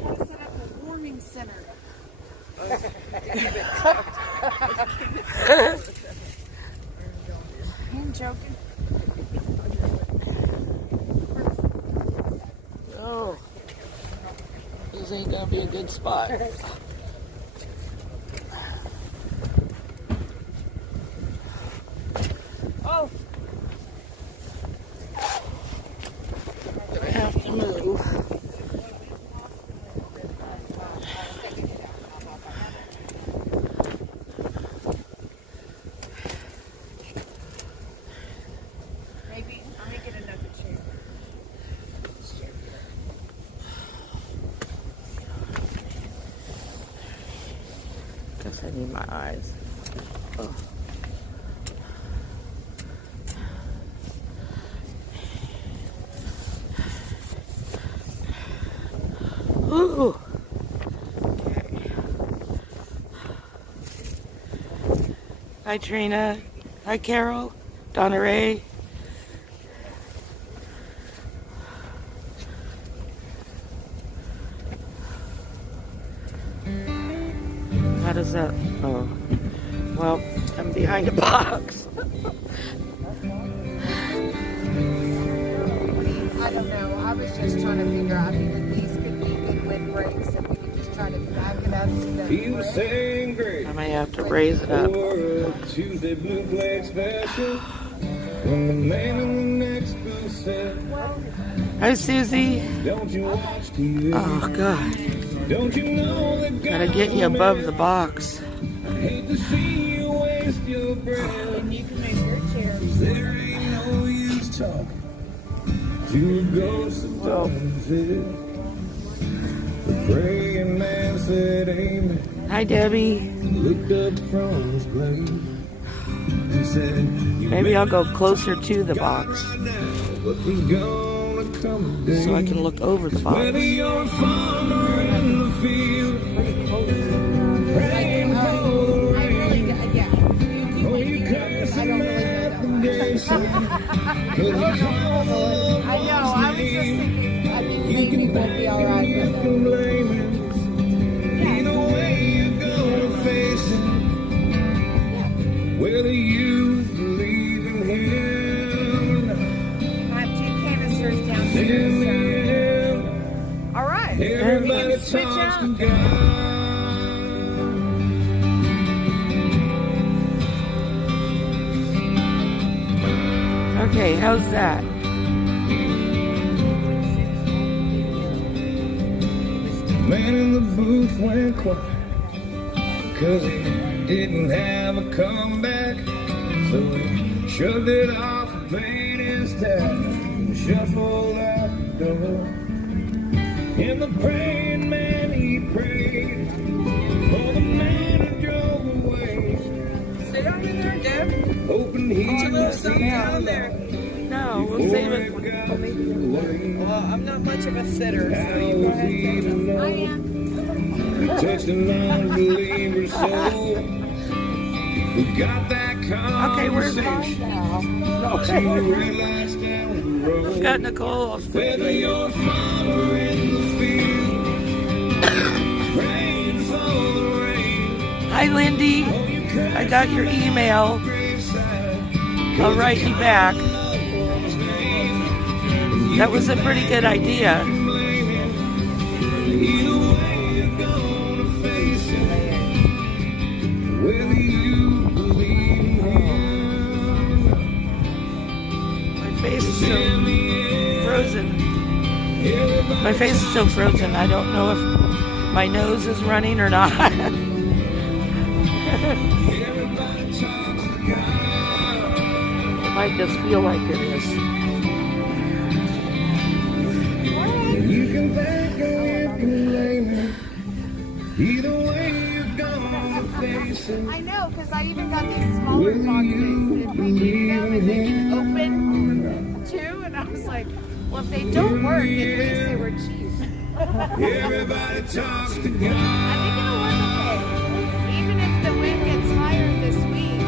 trying to set up a warming center. I'm joking. Oh, this ain't gonna be a good spot. Oh. I have to move. Maybe I'm gonna get another chair. Guess I need my eyes. Oh. Ooh. Okay. Hi Trina. Hi Carol. Donna Ray. How does that? Oh. Well, I'm behind a box. I don't know. I was just trying to figure out if these could be good windbreaks and we could just try to back it up to the bridge. I might have to raise it up. Tuesday blue flag special. When the man in the next booth said, Hi Susie. don't you watch TV? Oh God. Don't you know that Gotta get you above the box. I hate to see you waste your breath. And you can make your chair. There ain't no use talking to a ghost of dawn. The praying man said amen. Hi Debbie. Looked up from his grave. He said, Maybe I'll go closer to the box but there's gonna come a day so I can look over the box. whether you're a farmer in the field, praying for the rain, or you cursing navigation, 'cause you call the I know. I was just thinking. I think you maybe can we'll be all right with it. blame it. Either way you're gonna face it, whether you believe in him or not. I have 2 canisters down In here. the So. end, All right. everybody switch talks out. to God. Okay, how's that? Man in the booth went quiet, 'cause he didn't have a comeback. So he shoved it off and paid his tab and shuffled out the door. And the praying man, he prayed for the man who drove away, Sit over there, Deb. hoping he would see down there. No, we'll save it. Well, I'm not much of a sitter, so How you go was ahead he to and know? I am. He touched a non-believer's soul. We got that Okay, where's conversation. mine? See the red lights down the road. Got Nicole. Whether you're a farmer in the field, praying for the rain, Hi Lindy. or you I got your email. I'll write you back. That was a pretty good idea. Either way you're gonna face it, whether you believe in him. My face is so In the end, frozen. everybody My face is so frozen. I don't know if my nose is running or not. everybody talks to God. It might just feel like it is. You can thank or you can blame it. Either way you're gonna face it. I know, because I even got these smaller boxes and I needed them and they can open too. And I was like, well, if they don't work, at least they were cheap. Everybody talks to I God. think it'll work okay. Even if the wind gets higher this week,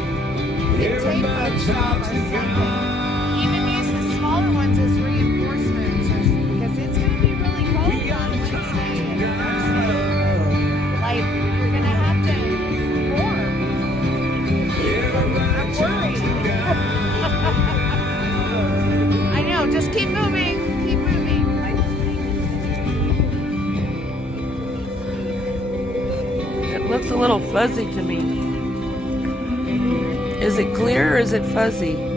the tape Everybody hooks up or talks to something. God. Even use the smaller ones as reinforcements because it's going to be really cold on Wednesday. a little fuzzy to me. Is it clear or is it fuzzy?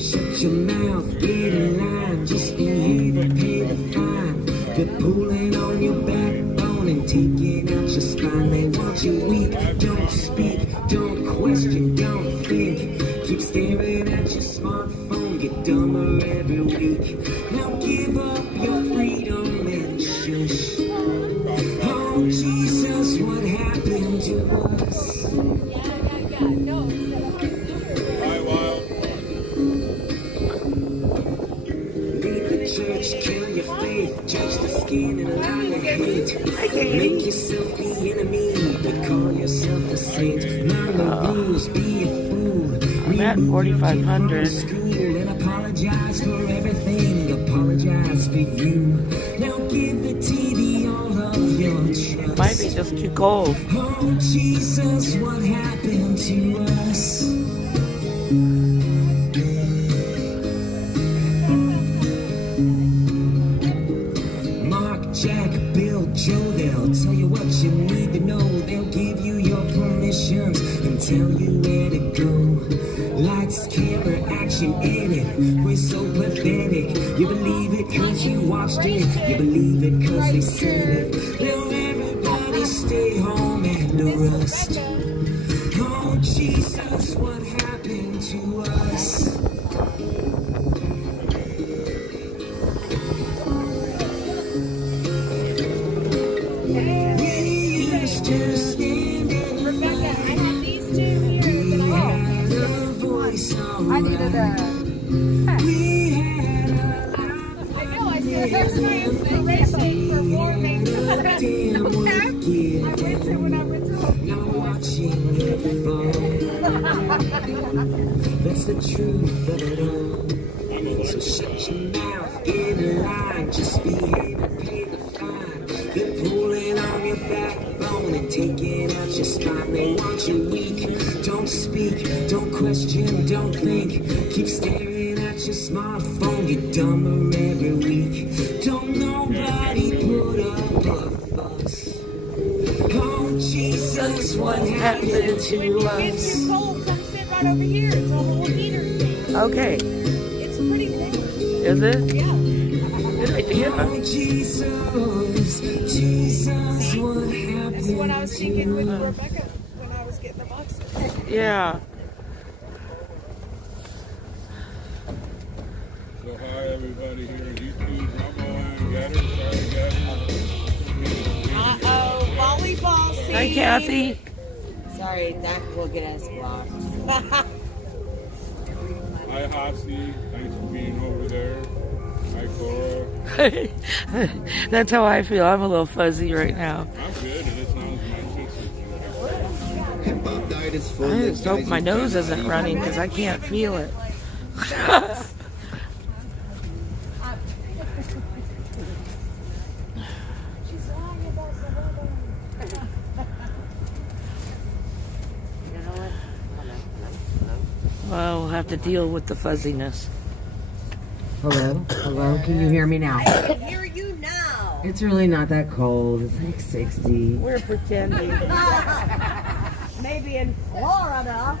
Shut your mouth, get in line, just behave or pay the fine. Quit pulling on your backbone and taking out your spine. They want you weak, don't speak, don't question, don't think. Keep staring at your smartphone, get dumber every week. Now give up your freedom and shush. Oh Jesus, what happened to us? Church, kill your faith, judge the skin and allow your hate. Make yourself the enemy, but call yourself a saint. Learn the rules, be a fool. I'm at 4,500. School and apologize for everything. Apologize for you. Now give the TV all of your trust. Might be just too cold. Oh Jesus, what happened to us? Jack, Bill, Joe, they'll tell you what you need to know. They'll give you your permissions and tell you where to go. Lights, camera, action, edit. We're so pathetic. You believe it cause you watched it. You believe it cause they said it. Now everybody stay home and rest. Oh Jesus, what happened to us? I needed a hat. I know, I said, there's my inspiration for morning. I went to when I went to watching it fall. That's the truth of it all. So shut your mouth, get in line, just behave and pay the fine. They're pulling on your backbone and taking out your spine. They want you weak, don't speak, don't question, don't think. Keep staring at your smartphone, get dumber every week. Don't nobody put up a fuss. Oh Jesus, what happened to When us? you get too cold, come sit right over here. It's a whole heater thing. Okay. It's pretty warm. Is it? Yeah. Good idea. Oh Jesus, Jesus, what happened? That's what I was thinking with Rebecca when I was getting the boxes. Yeah. So hi everybody here at YouTube. Rumble and Getter. Uh-oh, volleyball scene. Hi, Kathy. Sorry, that will get us blocked. Hi Hossie. Thanks for being over there. Hi Cora. That's how I feel. I'm a little fuzzy right now. I'm good, and it's not as my sister. I just hope my nose isn't running because I can't feel it. Well, we'll have to deal with the fuzziness. Hello? Hello? Can you hear me now? I can hear you now. It's really not that cold. It's like 60. We're pretending. Maybe in Florida.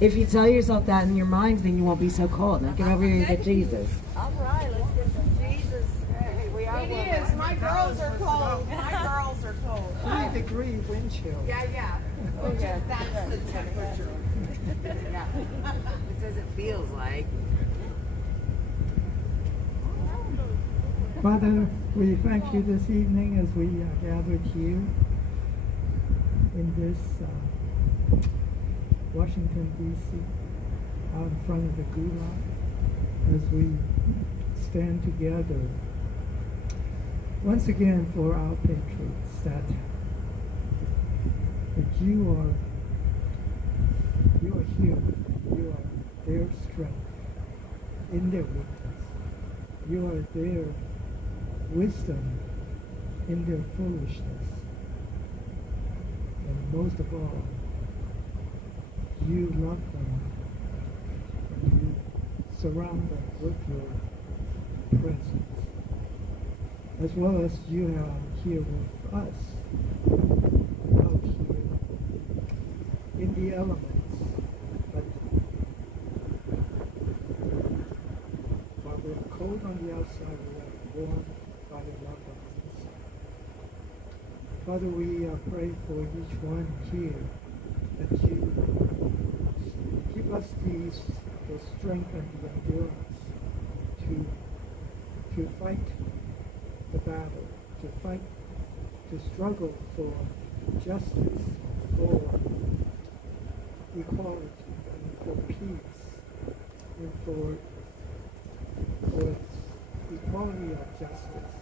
If you tell yourself that in your mind, then you won't be so cold. Now get over here and get Jesus. All right, let's get some Jesus. Hey, we are It is. My girls are cold. My girls are cold. 3-degree wind chill. Yeah. Okay, that's the temperature. Yeah. It says it feels like. Father, we thank you this evening as we gathered here in this Washington, D.C., out in front of the Gulag, as we stand together once again for our patriots that But you are here. You are their strength in their weakness. You are their wisdom in their foolishness. And most of all, you love them. And you surround them with your presence. As well as you are here with us, out here in the elements. But while we're cold on the outside, we are warm by the love on the inside. Father, we pray for each one here that you give us the strength and the endurance to fight the battle, to fight, to struggle for justice, for equality, and for peace, and for equality of justice.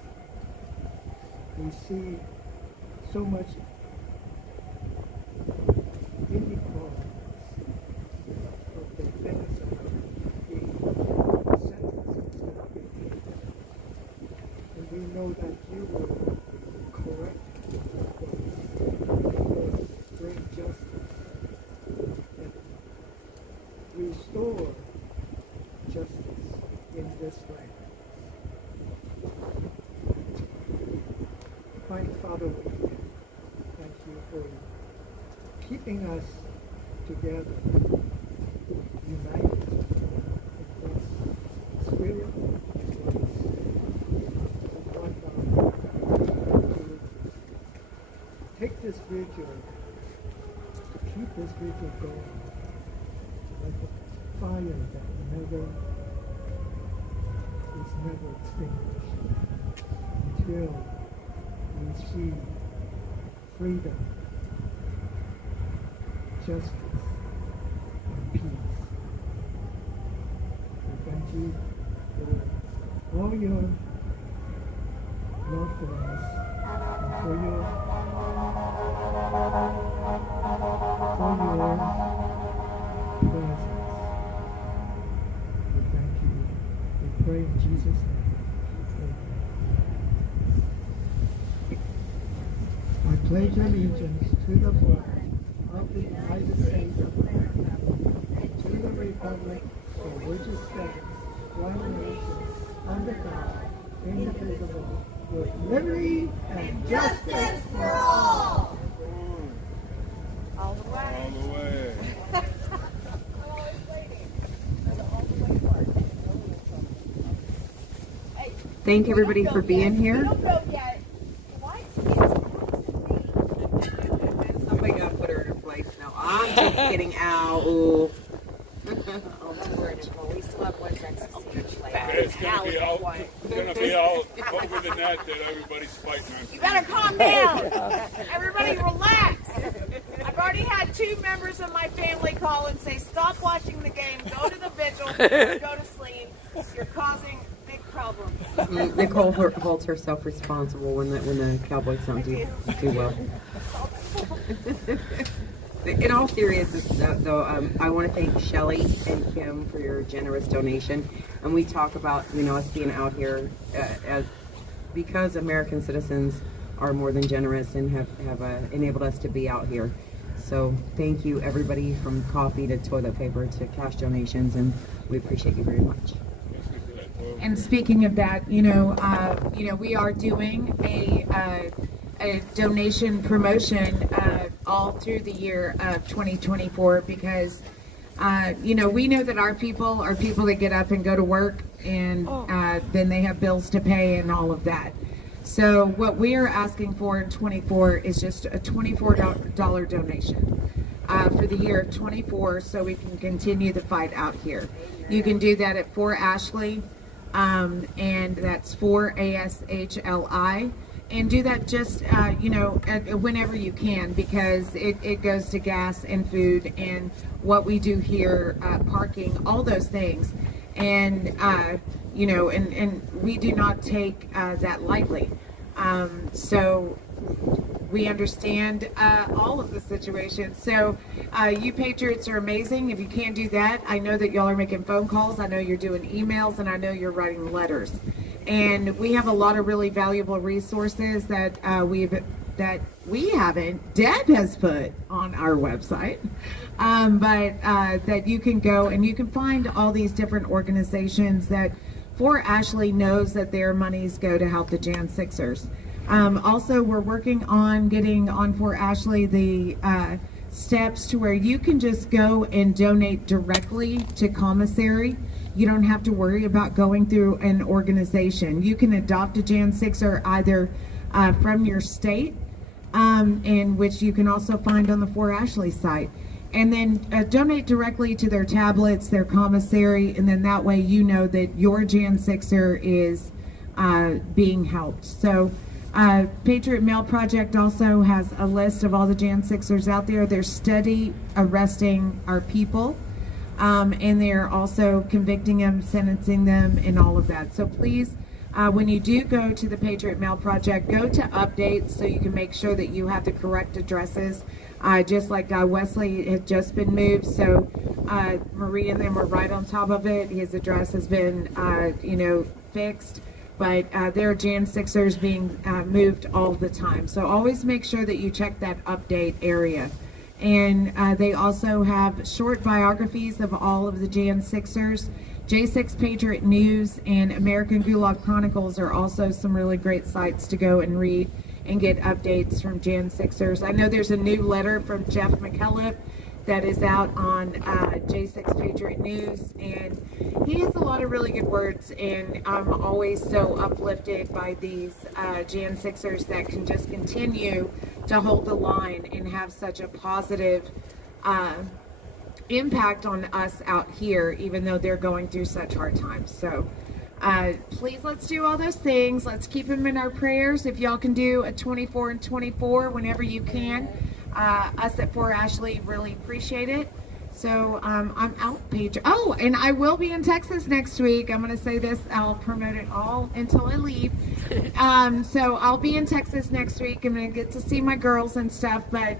We see so much inequalities of the things that are being sentences that are being made. And we know that you will correct those, you will bring justice and restore justice in this land. Kind Father, we thank you for keeping us together, united in this spirit, in this one God, to take this vigil, to keep this vigil going, like a fire that is never extinguished until we see freedom, justice, and peace. We thank you for all your love for us and for your presence. We thank you. We pray in Jesus' name. I pledge allegiance to the flag of the United States of America and to the republic for which it stands, one nation, under God, indivisible, with liberty and justice for all. All the way. All the way. Thank everybody for being here. Somebody gotta put her in place now. I'm just kidding. Ow. Ooh. We still have one next to It's gonna be all over the net that everybody's fighting on. You better calm down. Everybody relax. I've already had 2 members of my family call and say, stop watching the game, go to the vigil, or go to sleep. You're causing big problems. Nicole holds herself responsible when the Cowboys don't do well. In all seriousness, though, I want to thank Shelly and Kim for your generous donation. And we talk about, us being out here because American citizens are more than generous and have enabled us to be out here. So thank you, everybody, from coffee to toilet paper to cash donations, and we appreciate you very much. And speaking of that, we are doing a donation promotion all through the year of 2024 because, we know that our people are people that get up and go to work and then they have bills to pay and all of that. So what we are asking for in 24 is just a $24 donation for the year of 24 so we can continue the fight out here. You can do that at 4 Ashley, and that's 4 ASHLI. And do that just, whenever you can, because it goes to gas and food and what we do here, parking, all those things. And, and we do not take that lightly. So we understand all of the situations. So you patriots are amazing. If you can't do that, I know that y'all are making phone calls. I know you're doing emails, and I know you're writing letters. And we have a lot of really valuable resources that we haven't. Deb has put on our website, but that you can go and you can find all these different organizations that For Ashley knows that their monies go to help the Jan Sixers. Also, we're working on getting on For Ashley the steps to where you can just go and donate directly to commissary. You don't have to worry about going through an organization. You can adopt a Jan Sixer either from your state, in which you can also find on the For Ashley site, and then donate directly to their tablets, their commissary, and then that way you know that your Jan Sixer is being helped. So Patriot Mail Project also has a list of all the Jan Sixers out there. They're steady arresting our people, and they're also convicting them, sentencing them, and all of that. So please, when you do go to the Patriot Mail Project, go to updates so you can make sure that you have the correct addresses. Just like Wesley had just been moved, so Marie and them were right on top of it. His address has been, fixed, but there are Jan Sixers being moved all the time. So always make sure that you check that update area. And they also have short biographies of all of the Jan Sixers. J6 Patriot News and American Gulag Chronicles are also some really great sites to go and read and get updates from Jan Sixers. I know there's a new letter from Jeff McKellip that is out on J6 Patriot News, and he has a lot of really good words, and I'm always so uplifted by these Jan Sixers that can just continue to hold the line and have such a positive impact on us out here, even though they're going through such hard times. So please, let's do all those things. Let's keep them in our prayers. If y'all can do a 24 and 24 whenever you can, us at For Ashley really appreciate it. So I'm out, Paige. Oh, and I will be in Texas next week. I'm going to say this. I'll promote it all until I leave. So I'll be in Texas next week. I'm going to get to see my girls and stuff, but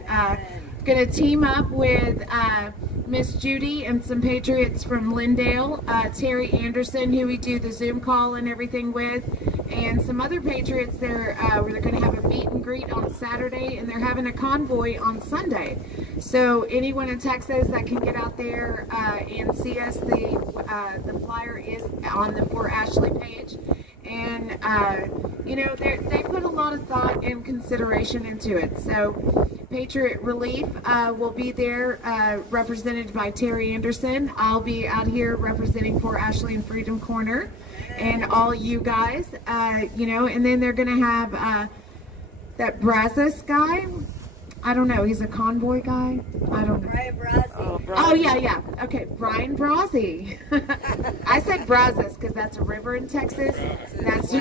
going to team up with Miss Judy and some Patriots from Lindale, Terry Anderson, who we do the Zoom call and everything with, and some other Patriots there where they're going to have a meet and greet on Saturday, and they're having a convoy on Sunday. So anyone in Texas that can get out there and see us, the flyer is on the For Ashley page. And, they put a lot of thought and consideration into it. So Patriot Relief will be there represented by Terry Anderson. I'll be out here representing For Ashley and Freedom Corner and all you guys, and then they're going to have that Brazos guy. I don't know. He's a convoy guy. I don't know. Brian Brozzi. Oh, yeah. Okay, Brian Brozzi. I said Brazos because that's a river in Texas. That's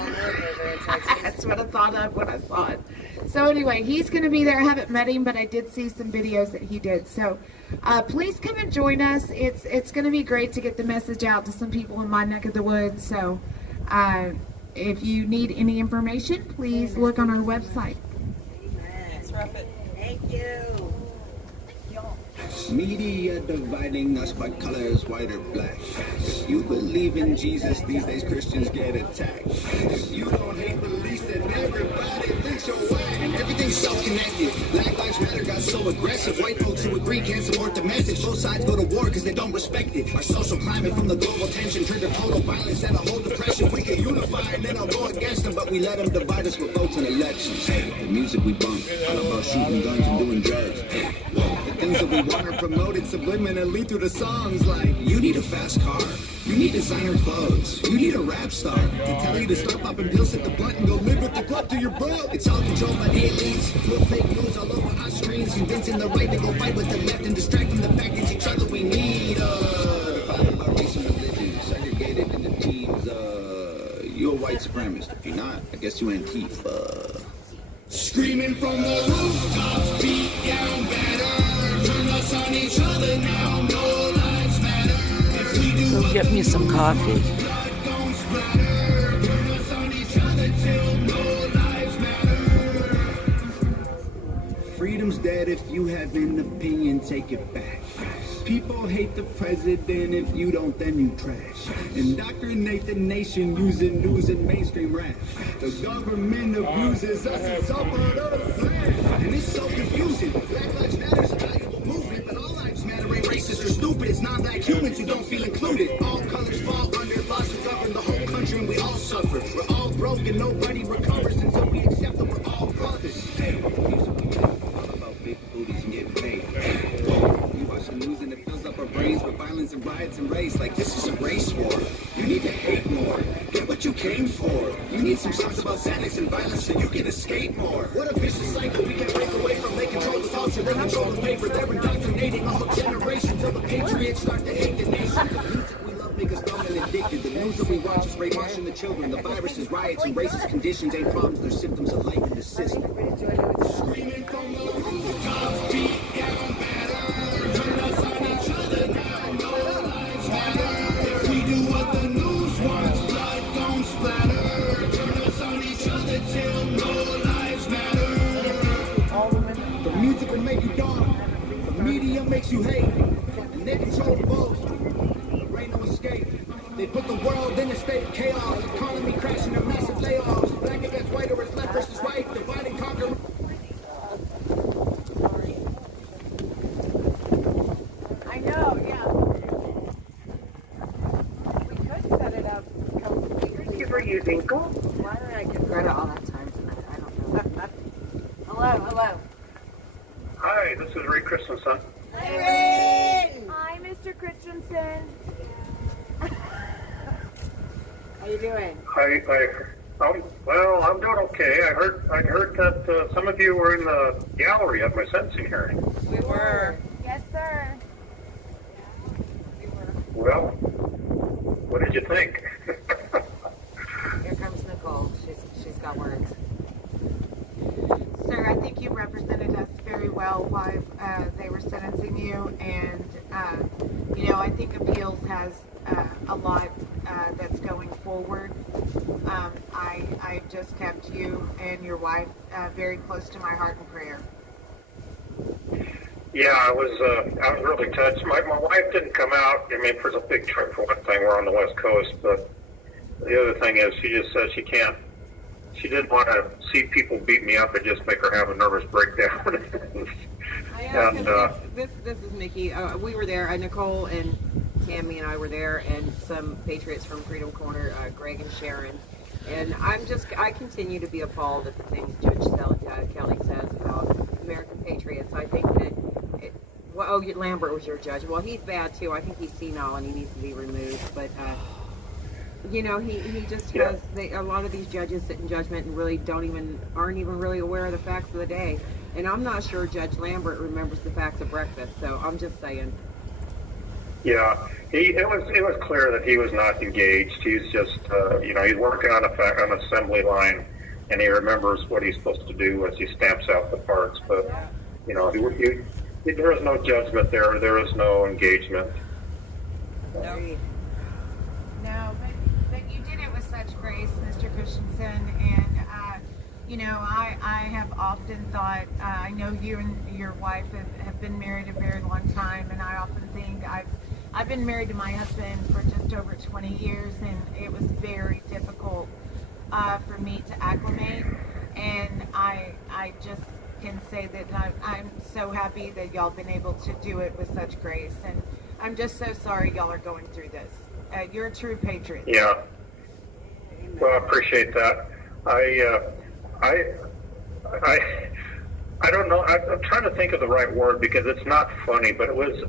what I thought of when I saw it. So anyway, he's going to be there. I haven't met him, but I did see some videos that he did. So please come and join us. It's going to be great to get the message out to some people in my neck of the woods. So if you need any information, please look on our website. Thank you. Media dividing us by colors, white or black. You believe in Jesus, these days Christians get attacked. You don't hate police, then everybody thinks you're whack. Everything's so connected. Black Lives Matter got so aggressive. White folks who agree can't support the message. Both sides go to war because they don't respect it. Our social climate from the global tension trigger total violence and a whole depression. We can unify and then I'll go against them, but we let them divide us with votes and elections. The music we bump, all about shooting guns and doing drugs. The things that we want are promoted subliminally through the songs like, you need a fast car, you need designer clothes, you need a rap star to tell you to stop popping pills, hit the button, go live with the club to your bro. It's all controlled by the elites, put fake news all over our screens, convincing the right to go fight with the left and distract from the fact that each other we need. Divided by race and religion, segregated into teams. You're a white supremacist. If you're not, I guess you Antifa. Screaming from the rooftops, beat down better. Turn us on each other now, no lives matter. If we do Go get me some coffee. blood don't splatter. Turn us on each other till no lives matter. freedom's dead. If you have an opinion, take it back. People hate the president. If you don't, then you trash. Indoctrinate the nation using news and mainstream rap. The government abuses us. It's all part of the plan. And it's so confusing. Black Lives Matter is a valuable movement, but all lives matter ain't racist or stupid. It's non-black humans who don't feel included. All colors fall under laws to govern the whole country, and we all suffer. We're all broken. Nobody recovers until we accept that we're all brothers. Hey, all about big booties and getting paid. We watch the news and it fills up our brains with violence and riots and race. Like this is a race war. You need to hate more. Get what you came for. You need some songs about sadness and violence so you can escape more. What a vicious cycle we can't break away from. They control the culture, they control the paper. They're indoctrinating a whole generation till the patriots start to hate the nation. The music we love make us dumb and addicted. The news that we watch is brainwashing the children. The viruses, riots, and racist conditions ain't problems. They're symptoms of life in the system. Screaming from the rooftops, beat down better. Turn us on each other now. No lives matter. If we do what the news wants, blood don't splatter. Turn us on each other till no lives matter. The music will make you dark. The media makes you hate. And they control both. There ain't no escape. They put the world in a state of chaos. Economy crashing and massive layoffs. Black against white or it's left versus right. Divide and conquer. I know, yeah. We could set it up. Thank you for using Google. Why did I get rid of all that time tonight? I don't know. Hello. Hi, this is Ray Christensen. Hi, Mr. Christensen. How you doing? I'm doing okay. I heard that some of you were in the gallery at my sentencing hearing. We were. Yes, sir. Well, what did you think? Here comes Nicole. She's got words. Sir, I think you represented us very well while they were sentencing you, and I think appeals has a lot that's going forward. I just kept you and your wife very close to my heart and prayer. Yeah, I was really touched. My wife didn't come out. I mean, for a big trip for one thing. We're on the West Coast, but the other thing is she just said she can't. She didn't want to see people beat me up and just make her have a nervous breakdown. And this is Mickey. We were there. Nicole and Tammy and I were there, and some patriots from Freedom Corner, Greg and Sharon. And I continue to be appalled at the things Judge Kelly says about American patriots. I think that Lambert was your judge. Well, he's bad too. I think he's senile and he needs to be removed. But he just has a lot of these judges sit in judgment and really aren't even really aware of the facts of the day. And I'm not sure Judge Lambert remembers the facts of breakfast. So I'm just saying. Yeah, it was clear that he was not engaged. He's just he's working on an assembly line, and he remembers what he's supposed to do as he stamps out the parts. But there is no judgment there. There is no engagement. No, but you did it with such grace, Mr. Christensen, and I have often thought, I know you and your wife have been married a very long time, and I often think I've been married to my husband for just over 20 years, and it was very difficult for me to acclimate, and I just can say that I'm so happy that y'all been able to do it with such grace, and I'm just so sorry y'all are going through this. You're a true patriot. Yeah. Well, I appreciate that. I don't know. I'm trying to think of the right word because it's not funny, but it was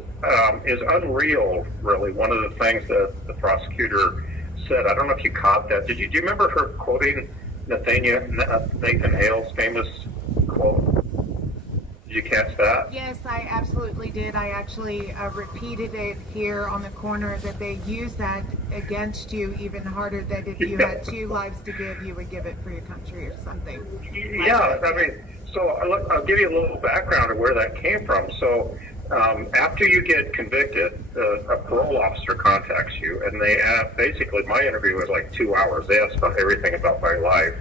is unreal. Really, one of the things that the prosecutor said. I don't know if you caught that. Do you remember her quoting Nathan Hale's famous quote? Did you catch that? Yes, I absolutely did. I actually repeated it here on the corner that they use that against you even harder, that if you had 2 lives to give, you would give it for your country or something. Yeah, I mean, so I'll give you a little background of where that came from. So after you get convicted, a parole officer contacts you, and they ask, basically, my interview was like 2 hours. They asked about everything about my life,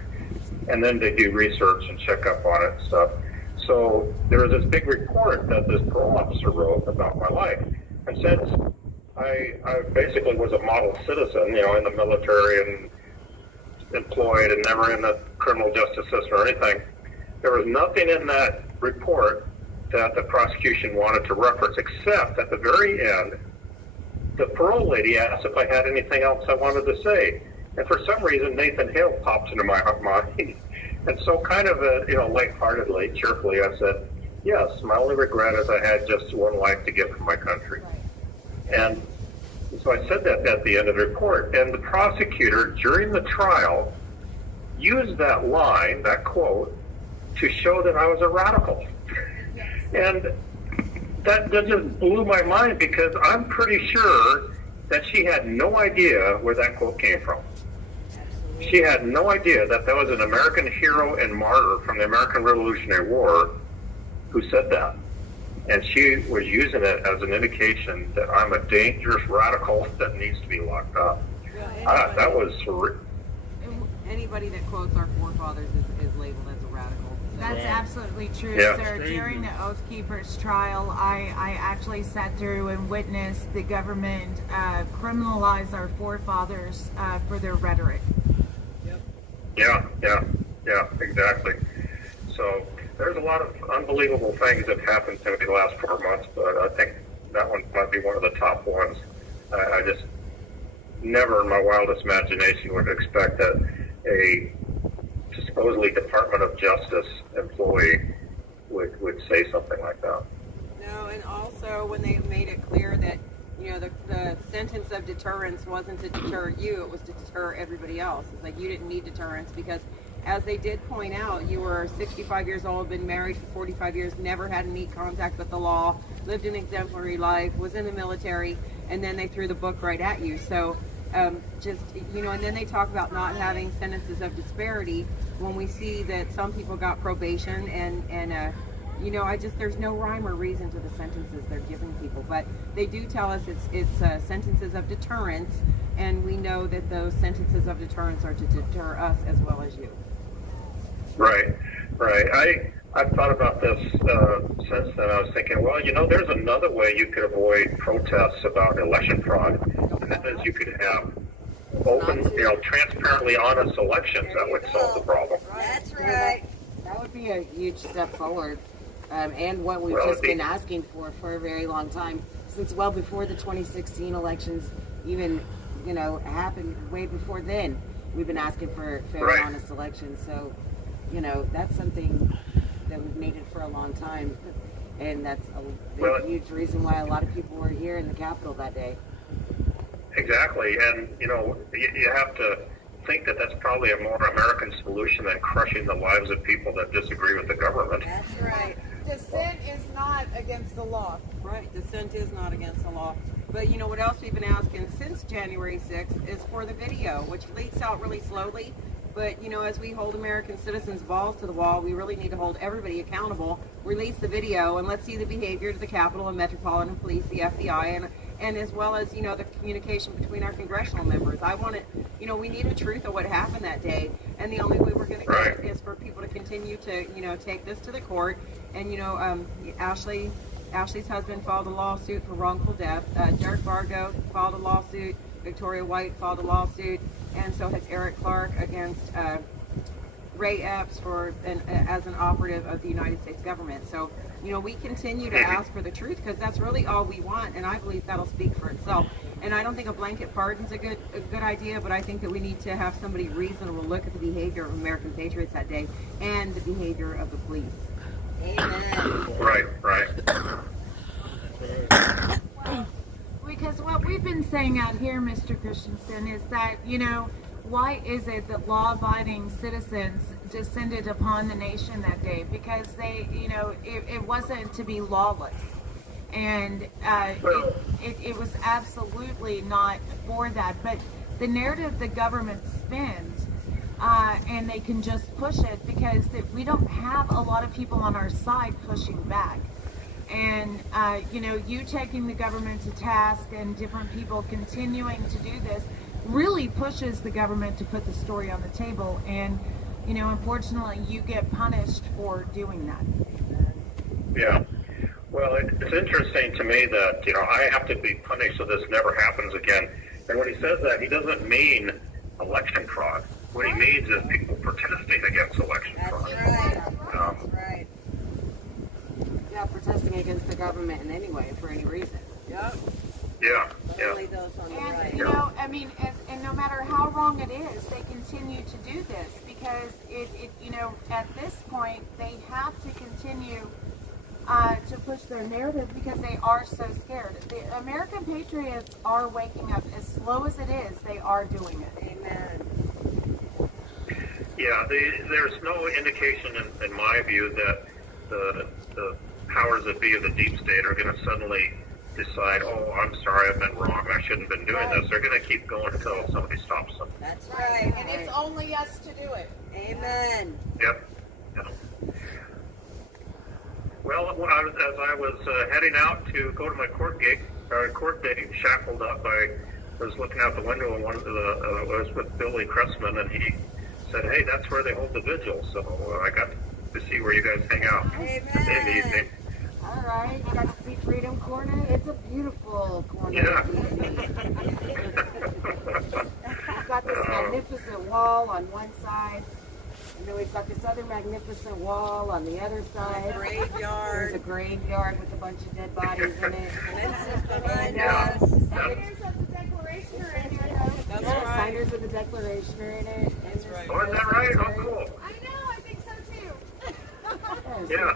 and then they do research and check up on it and stuff. So there was this big report that this parole officer wrote about my life. And since I basically was a model citizen, in the military and employed and never in the criminal justice system or anything, there was nothing in that report that the prosecution wanted to reference, except at the very end, the parole lady asked if I had anything else I wanted to say. And for some reason, Nathan Hale popped into my mind. And so kind of, lightheartedly, cheerfully, I said, yes, my only regret is I had just one life to give for my country. And so I said that at the end of the report. And the prosecutor, during the trial, used that line, that quote, to show that I was a radical. And that just blew my mind, because I'm pretty sure that she had no idea where that quote came from. She had no idea that was an American hero and martyr from the American Revolutionary War who said that. And she was using it as an indication that I'm a dangerous radical that needs to be locked up. That was anybody that quotes our forefathers is labeled as a radical. So. That's absolutely true, Yeah. sir. During the Oath Keepers trial, I actually sat through and witnessed the government criminalize our forefathers for their rhetoric. Yeah, exactly. So there's a lot of unbelievable things that happened to me the last 4 months, but I think that one might be one of the top ones. I just never in my wildest imagination would expect that a supposedly Department of Justice employee would say something like that. No, and also when they made it clear that the sentence of deterrence wasn't to deter you, it was to deter everybody else. It's like you didn't need deterrence because, as they did point out, you were 65 years old, been married for 45 years, never had any contact with the law, lived an exemplary life, was in the military, and then they threw the book right at you. So and then they talk about not having sentences of disparity when we see that some people got probation and there's no rhyme or reason to the sentences they're giving people, but they do tell us it's sentences of deterrence, and we know that those sentences of deterrence are to deter us as well as you. Right. I've thought about this since then. I was thinking, well, there's another way you could avoid protests about election fraud, and that is you could have open, transparently honest elections. That would solve the problem. That's right. That would be a huge step forward, and what we've just been asking for a very long time, since well before the 2016 elections even, happened. Way before then, we've been asking for fair and honest elections. So, that's something that we've needed for a long time, and that's a huge reason why a lot of people were here in the Capitol that day. Exactly, and you have to think that that's probably a more American solution than crushing the lives of people that disagree with the government. That's right. Dissent is not against the law. Right, dissent is not against the law. But what else we've been asking since January 6th is for the video, which leaks out really slowly. But, as we hold American citizens' balls to the wall, we really need to hold everybody accountable, release the video, and let's see the behavior of the Capitol and Metropolitan Police, the FBI, and as well as, the communication between our congressional members. I want it, we need a truth of what happened that day, and the only way we're going to get it is for people to continue to, take this to the court. And, Ashley's husband filed a lawsuit for wrongful death. Derek Vargo filed a lawsuit. Victoria White filed a lawsuit. And so has Eric Clark against Ray Epps as an operative of the United States government. So, we continue to ask for the truth because that's really all we want, and I believe that'll speak for itself. And I don't think a blanket pardon's a good idea, but I think that we need to have somebody reasonable look at the behavior of American patriots that day and the behavior of the police. Amen. Right. Because what we've been saying out here, Mr. Christensen, is that, why is it that law-abiding citizens descended upon the nation that day? Because they, it wasn't to be lawless. And it was absolutely not for that. But the narrative the government spins, and they can just push it because we don't have a lot of people on our side pushing back. And, you taking the government to task and different people continuing to do this really pushes the government to put the story on the table. And, unfortunately, you get punished for doing that. Yeah. Well, it's interesting to me that, I have to be punished so this never happens again. And when he says that, he doesn't mean election fraud. What he means is people protesting against election fraud. That's right. Yeah, protesting against the government in any way, for any reason. Yep. Yeah. Only those on the right. And no matter how wrong it is, they continue to do this because at this point, they have to continue to push their narrative because they are so scared. The American patriots are waking up. As slow as it is, they are doing it. Amen. Yeah, there's no indication, in my view, that the powers that be of the deep state are going to suddenly decide, oh, I'm sorry, I've been wrong, I shouldn't have been doing this. They're going to keep going until somebody stops them. That's right. And it's only us to do it. Amen. Yep. Yeah. Well, as I was heading out to go to my court date, shackled up, I was looking out the window and I was with Billy Cressman, and he said, hey, that's where they hold the vigil. So I got to see where you guys hang out in the evening. All right, you got to see Freedom Corner. It's a beautiful corner. Yeah. We've got this magnificent wall on one side, and then we've got this other magnificent wall on the other side. Graveyard. There's a graveyard with a bunch of dead bodies in it. And it's just behind Yeah. us. Signers of the Declaration are in here, though. That's Yeah, right. signers of the Declaration are in it. That's right. Oh, is that right? Oh, cool. I know, I think so too. Yeah.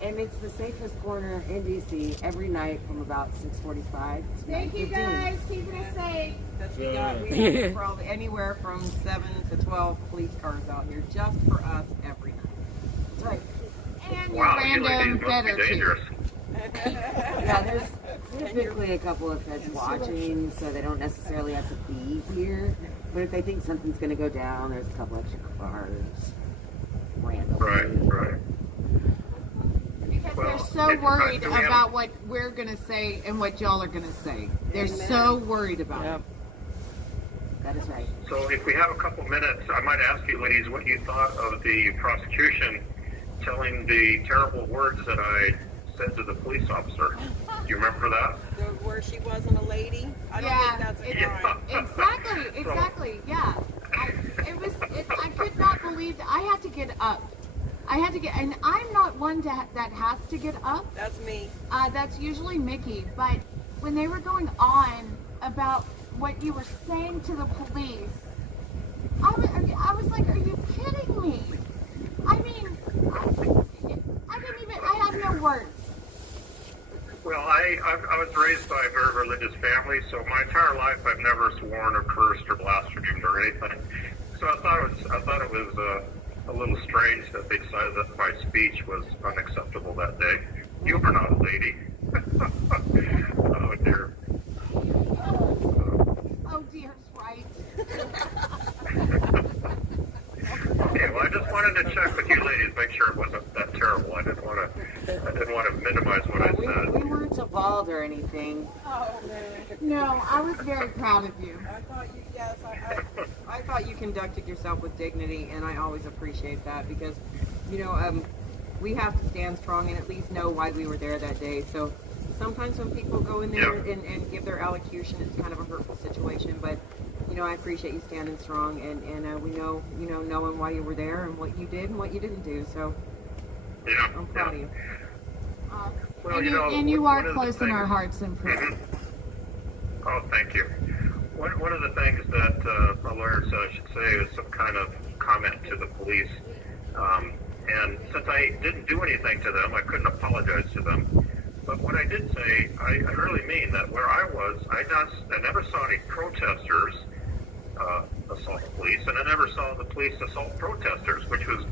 And it's the safest corner in DC every night from about 6:45 to Thank you 9:15. guys, keeping us safe. Because we have probably anywhere from 7 to 12 police cars out here just for us every night. That's right. And Wow, your you ladies random must be better too. dangerous. Yeah, there's typically a couple of feds watching, so they don't necessarily have to be here. But if they think something's going to go down, there's a couple extra cars. Randomly. Right. Because Well, they're so it's- worried do we have- about what we're going to say and what y'all are going to say. They're so worried about it. That is right. So if we have a couple minutes, I might ask you ladies what you thought of the prosecution telling the terrible words that I said to the police officer. Do you remember that? Where she wasn't a lady. I don't think that's a crime. Exactly. Yeah. I could not believe that. I had to get up. And I'm not one that has to get up. That's me. That's usually Mickey. But when they were going on about what you were saying to the police, I was like, are you kidding me? I mean, I have no words. Well, I was raised by a very religious family, so my entire life I've never sworn or cursed or blasphemed or anything. So I thought it was a little strange that they decided that my speech was unacceptable that day. You were not a lady. Oh dear. Oh dear, it's right. Okay, well, I just wanted to check with you ladies, make sure it wasn't that terrible. I didn't want to minimize what I said. We weren't appalled or anything. Oh, man. No, I was very proud of you. I thought you, yes, I thought you conducted yourself with dignity, and I always appreciate that because, we have to stand strong and at least know why we were there that day. So sometimes when people go in there and give their allocution, it's kind of a hurtful situation, but I appreciate you standing strong, and we know, knowing why you were there and what you did and what you didn't do. So I'm proud of you. Well, and you one are of the close in our things- hearts and prayers. Oh, thank you. One of the things that a lawyer said I should say is some kind of comment to the police. And since I didn't do anything to them, I couldn't apologize to them. But what I did say, I really mean that where I was, I never saw any protesters assault the police, and I never saw the police assault protesters, which is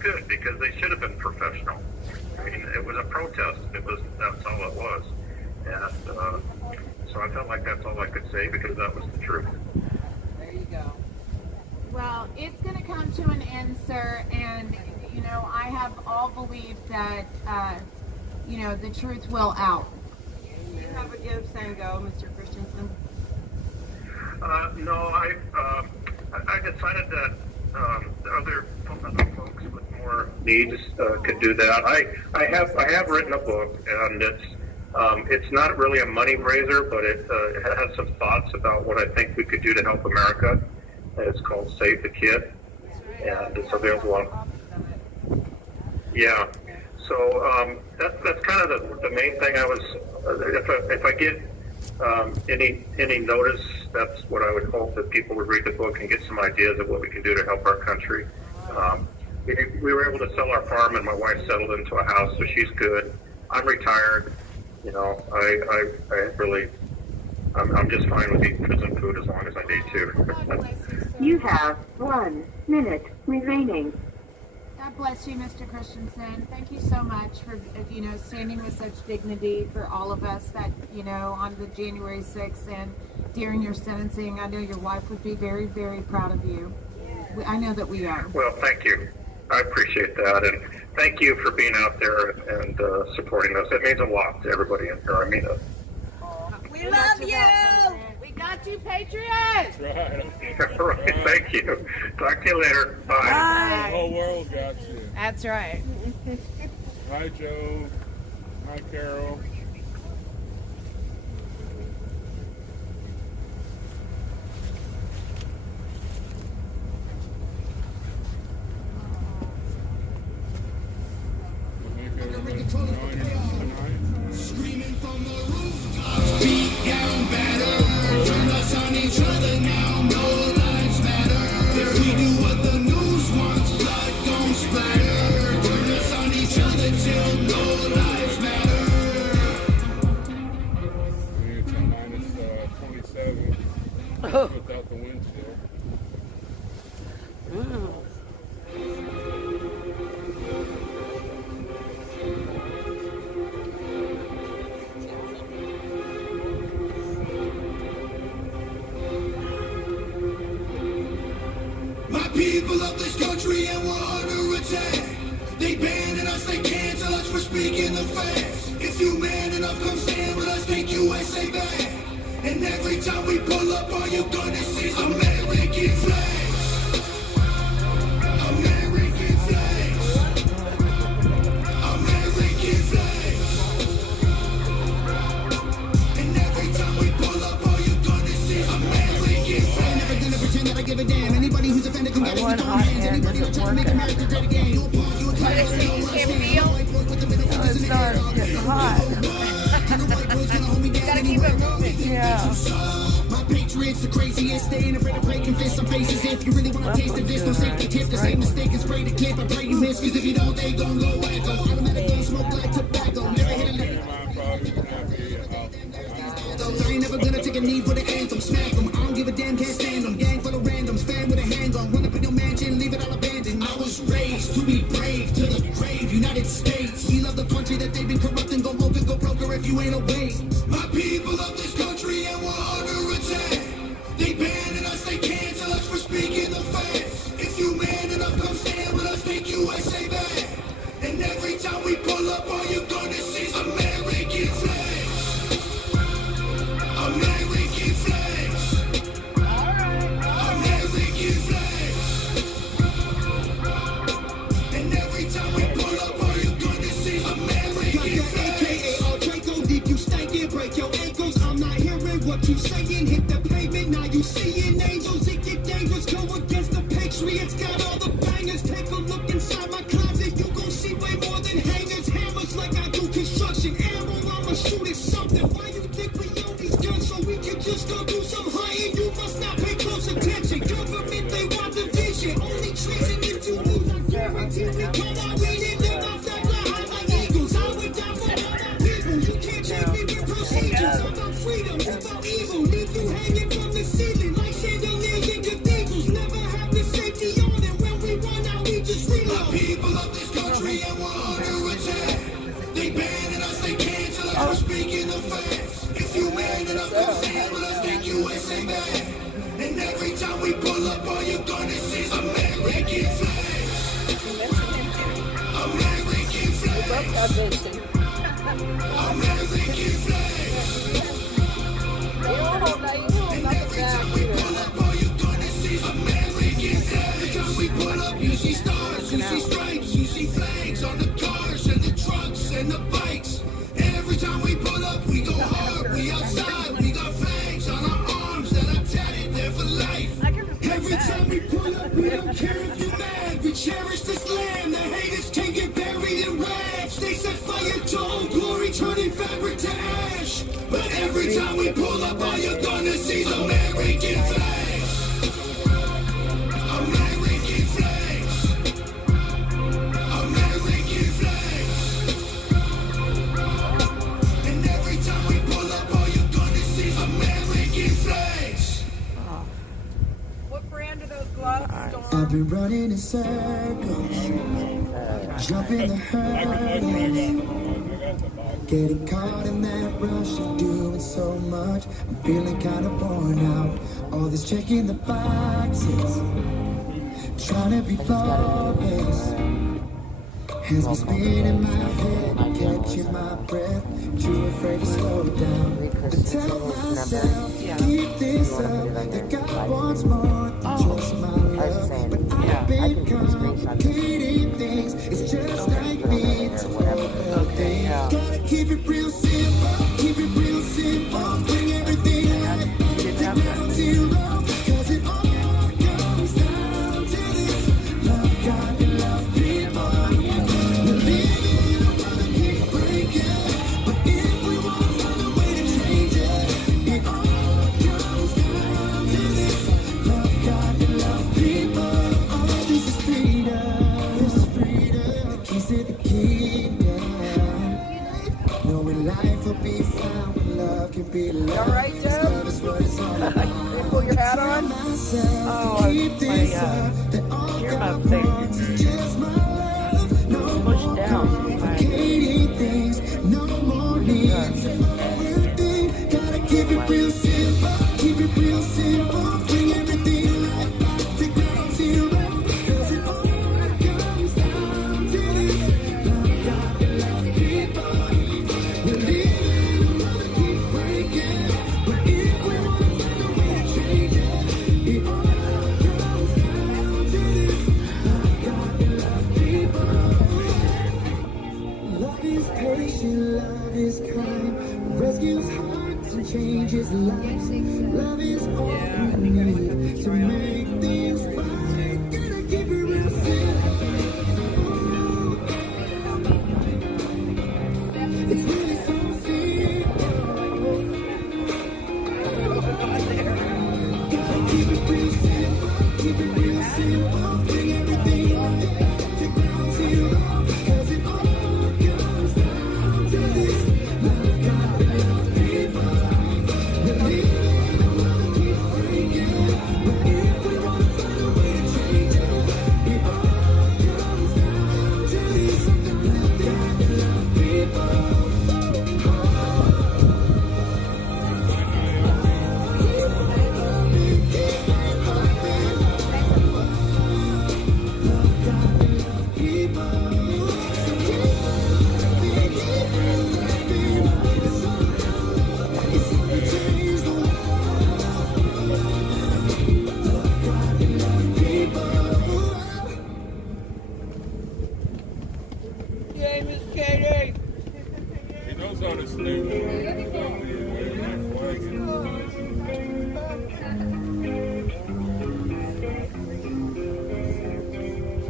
good because they should have been professional. I mean, it was a protest. That's all it was. And so I felt like that's all I could say because that was the truth. there you go. Well, it's going to come to an end, sir, and I have all believed that the truth will out. Do you have a give, Sango, Mr. Christensen? No, I decided that other folks with more needs could do that. I have written a book, and it's not really a money raiser, but it has some thoughts about what I think we could do to help America. It's called Save the Kid, and it's available on. Yeah, so that's kind of the main thing. I was if I get any notice, that's what I would hope, that people would read the book and get some ideas of what we can do to help our country. We were able to sell our farm, and my wife settled into a house, so she's good. I'm retired. You know, I'm just fine with eating prison food as long as I need to. You have 1 minute remaining. God bless you, Mr. Christensen. Thank you so much for, standing with such dignity for all of us that, on the January 6th and during your sentencing. I know your wife would be very, very proud of you. I know that we are. Well, thank you. I appreciate that, and thank you for being out there and supporting us. It means a lot to everybody in here. I mean it. We love you. We got you, Patriots. Right. Right, thank you. Talk to you later. Bye. The whole world got you. That's right. Hi, Joe. Hi, Carol. Screaming from the rooftops, beat down better. Turn us on each other now, no lives matter. If we do what the news wants, blood don't splatter. Turn us on each other till no lives matter. It's a minus 27 without the wind chill. My people of this country, and we're under attack. They banning us, they cancel us for speaking the facts. If you man enough, come stand with us, take USA back. And every time we pull up, all you're gonna see is American flags. American flags. American flags. And every time we pull up, all you're gonna see is American flags. I'm never gonna pretend that I give a damn. Anybody who's offended can get it with their hands. Anybody who's trying to make America great again. No punk, you a clown. It's not getting hot. Gotta keep it moving. Yeah. My patriots the craziest, they ain't afraid to break and fist some faces. If you really wanna taste of this, don't take the tip. The same mistake and spray the clip. I pray you miss, cause if you don't, they gon' go wacko. Automatic gon' smoke like tobacco. Never hit a lick. I ain't never gonna take a knee for the anthem. Smack them, I don't give a damn, can't stand them. Gang full of randoms, fan with a handgun. Run up in your mansion, leave it all abandoned. I was raised to be brave, to the grave, United States. We love the country that they've been corrupting. Go woke and go broker if you ain't awake. My people of this country, and we're under attack. They banning us, they cancel us for speaking the facts. If you man enough, come stand with us, take USA back. And every time we pull up, all you're gonna see is American flags. American flags. American flags. And every time we pull up, all you're gonna see is American flags. AKA all Draco deep, you stank it, break your ankles. I'm not hearing what you saying. Hit the pavement, now you seeing angels. It get dangerous, go against the Patriots. Got all the bangers. Take a look inside my closet, you gon' see way more than hangers. Hammers like I do construction. Arrow, I'ma shoot at something. Why you think we own these guns so we can just go do some hunting? You must not pay close attention. Government, they want division. Only treason if you lose. I guarantee we cannot win and live off that high like eagles. I would die for all my people. You can't change me with procedures. I'm about freedom, about evil. Leave you hanging from the ceiling like chandeliers in cathedrals. Never have the safety on, and when we run out, we just reload. My people of this country, and we're under attack. They banning us, they cancel us for speaking the facts. If you man enough, come stand with us, take USA back. And every time we pull up, all you're gonna see is American flags. American flags. American flags. And every time we pull up, all you're gonna see is American flags. Every time we pull up, you see stars, you see stripes, you time we pull up, all you're gonna see is American flags. American flags. American flags. And every time we pull up, all you're gonna see is American flags. What brand are those gloves, Storm? I've been running in circles, jumping the hurdles, getting caught in that rush of doing so much. I'm feeling kind of worn out. All this checking the boxes, trying to be flawless, has me spinning my head, catching my breath, too afraid to slow down. But tell myself, keep this up, that God wants more than just my love. But I've been complicating things, it's just like me, it's all things. Gotta keep it real simple, keep it real simple, bring everything right to ground zero, cause it all comes down to this. Love God and love people. We're living in a world that keeps breaking, but if we want to find a way to change it, it all comes down to this. Love God and love people. Oh, this is freedom, this is freedom. The keys to the kingdom. Knowing life will be found when love can be loved. All right, Deb? Love is what it's all about. You pull your hat on? Oh, my earbuds there. Just my love, no Pushed more down. complicating things, no more needs to overthink. Gotta keep it real simple, keep it real simple, bring everything right back to ground zero, cause it all comes down to this. Love God and love people. We're living in a world that keeps breaking, but if we want to find a way to change it, it all comes down to this. Love God and love people. Love is patient, love is kind, rescues hearts and changes lives. Love is all we need to make things right. Gotta keep it real simple. It's really so simple. Gotta keep it real simple, keep it real simple, bring everything right to ground zero, cause it all comes down to this. Love God and love people. We're living in a world that keeps breaking, but if we want to find a way to change it, it all comes down to this. Love God and love people. Yay, Miss Katie! He knows how to sneak.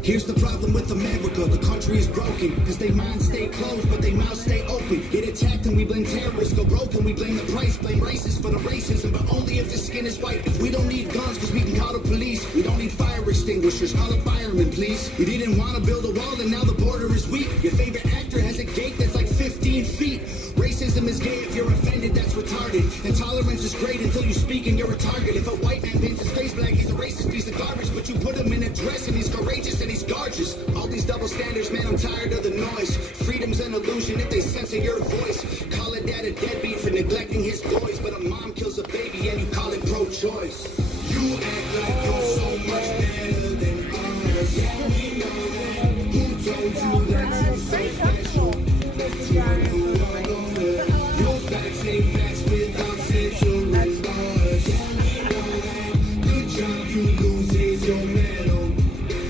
Here's the problem with America, the country is broken, cause they minds stay closed, but they mouths stay open. Get attacked and we blame terrorists, go broken, we blame the price, blame racists for the racism, but only if the skin is white. If we don't need guns, cause we can call the police. We don't need fire extinguishers, call a fireman, please. You didn't want to build a wall and now the border is weak. Your favorite actor has a gate that's like 15 feet. Racism is gay if you're offended, that's retarded. Intolerance is great until you speak and you're a target. If a white man paints his face black, he's a racist piece of garbage, but you put him in a dress and he's courageous and he's gorgeous. All these double standards, man, I'm tired of the noise. Freedom's an illusion if they censor your voice. Call a dad a deadbeat for neglecting his boys, but a mom kills a baby and you call it pro-choice. You act like you're so much better than us. Yeah, we know that. Who told you that you're so special? That you're the world owner. Your facts ain't facts without censoring laws. Yeah, we know that. Good job, you lose your medal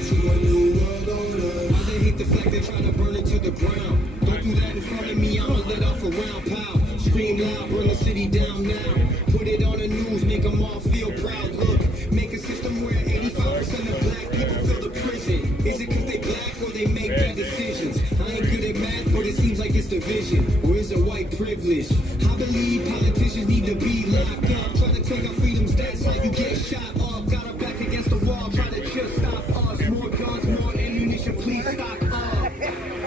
to a new world order. Why they hate the flag, they try to burn it to the ground. Don't do that in front of me, I'ma let off a round pow. Scream loud, burn the city down now. Put it on the news, make them all feel proud. Look, make a system where 85% of black people fill the prison. Is it cause they black or they make bad decisions? I ain't good at math, but it seems like it's division. Or is it white privilege? I believe politicians need to take our freedoms, that's how you get shot up. Got our back against the wall, try to just stop us. More guns, more ammunition, please stock up.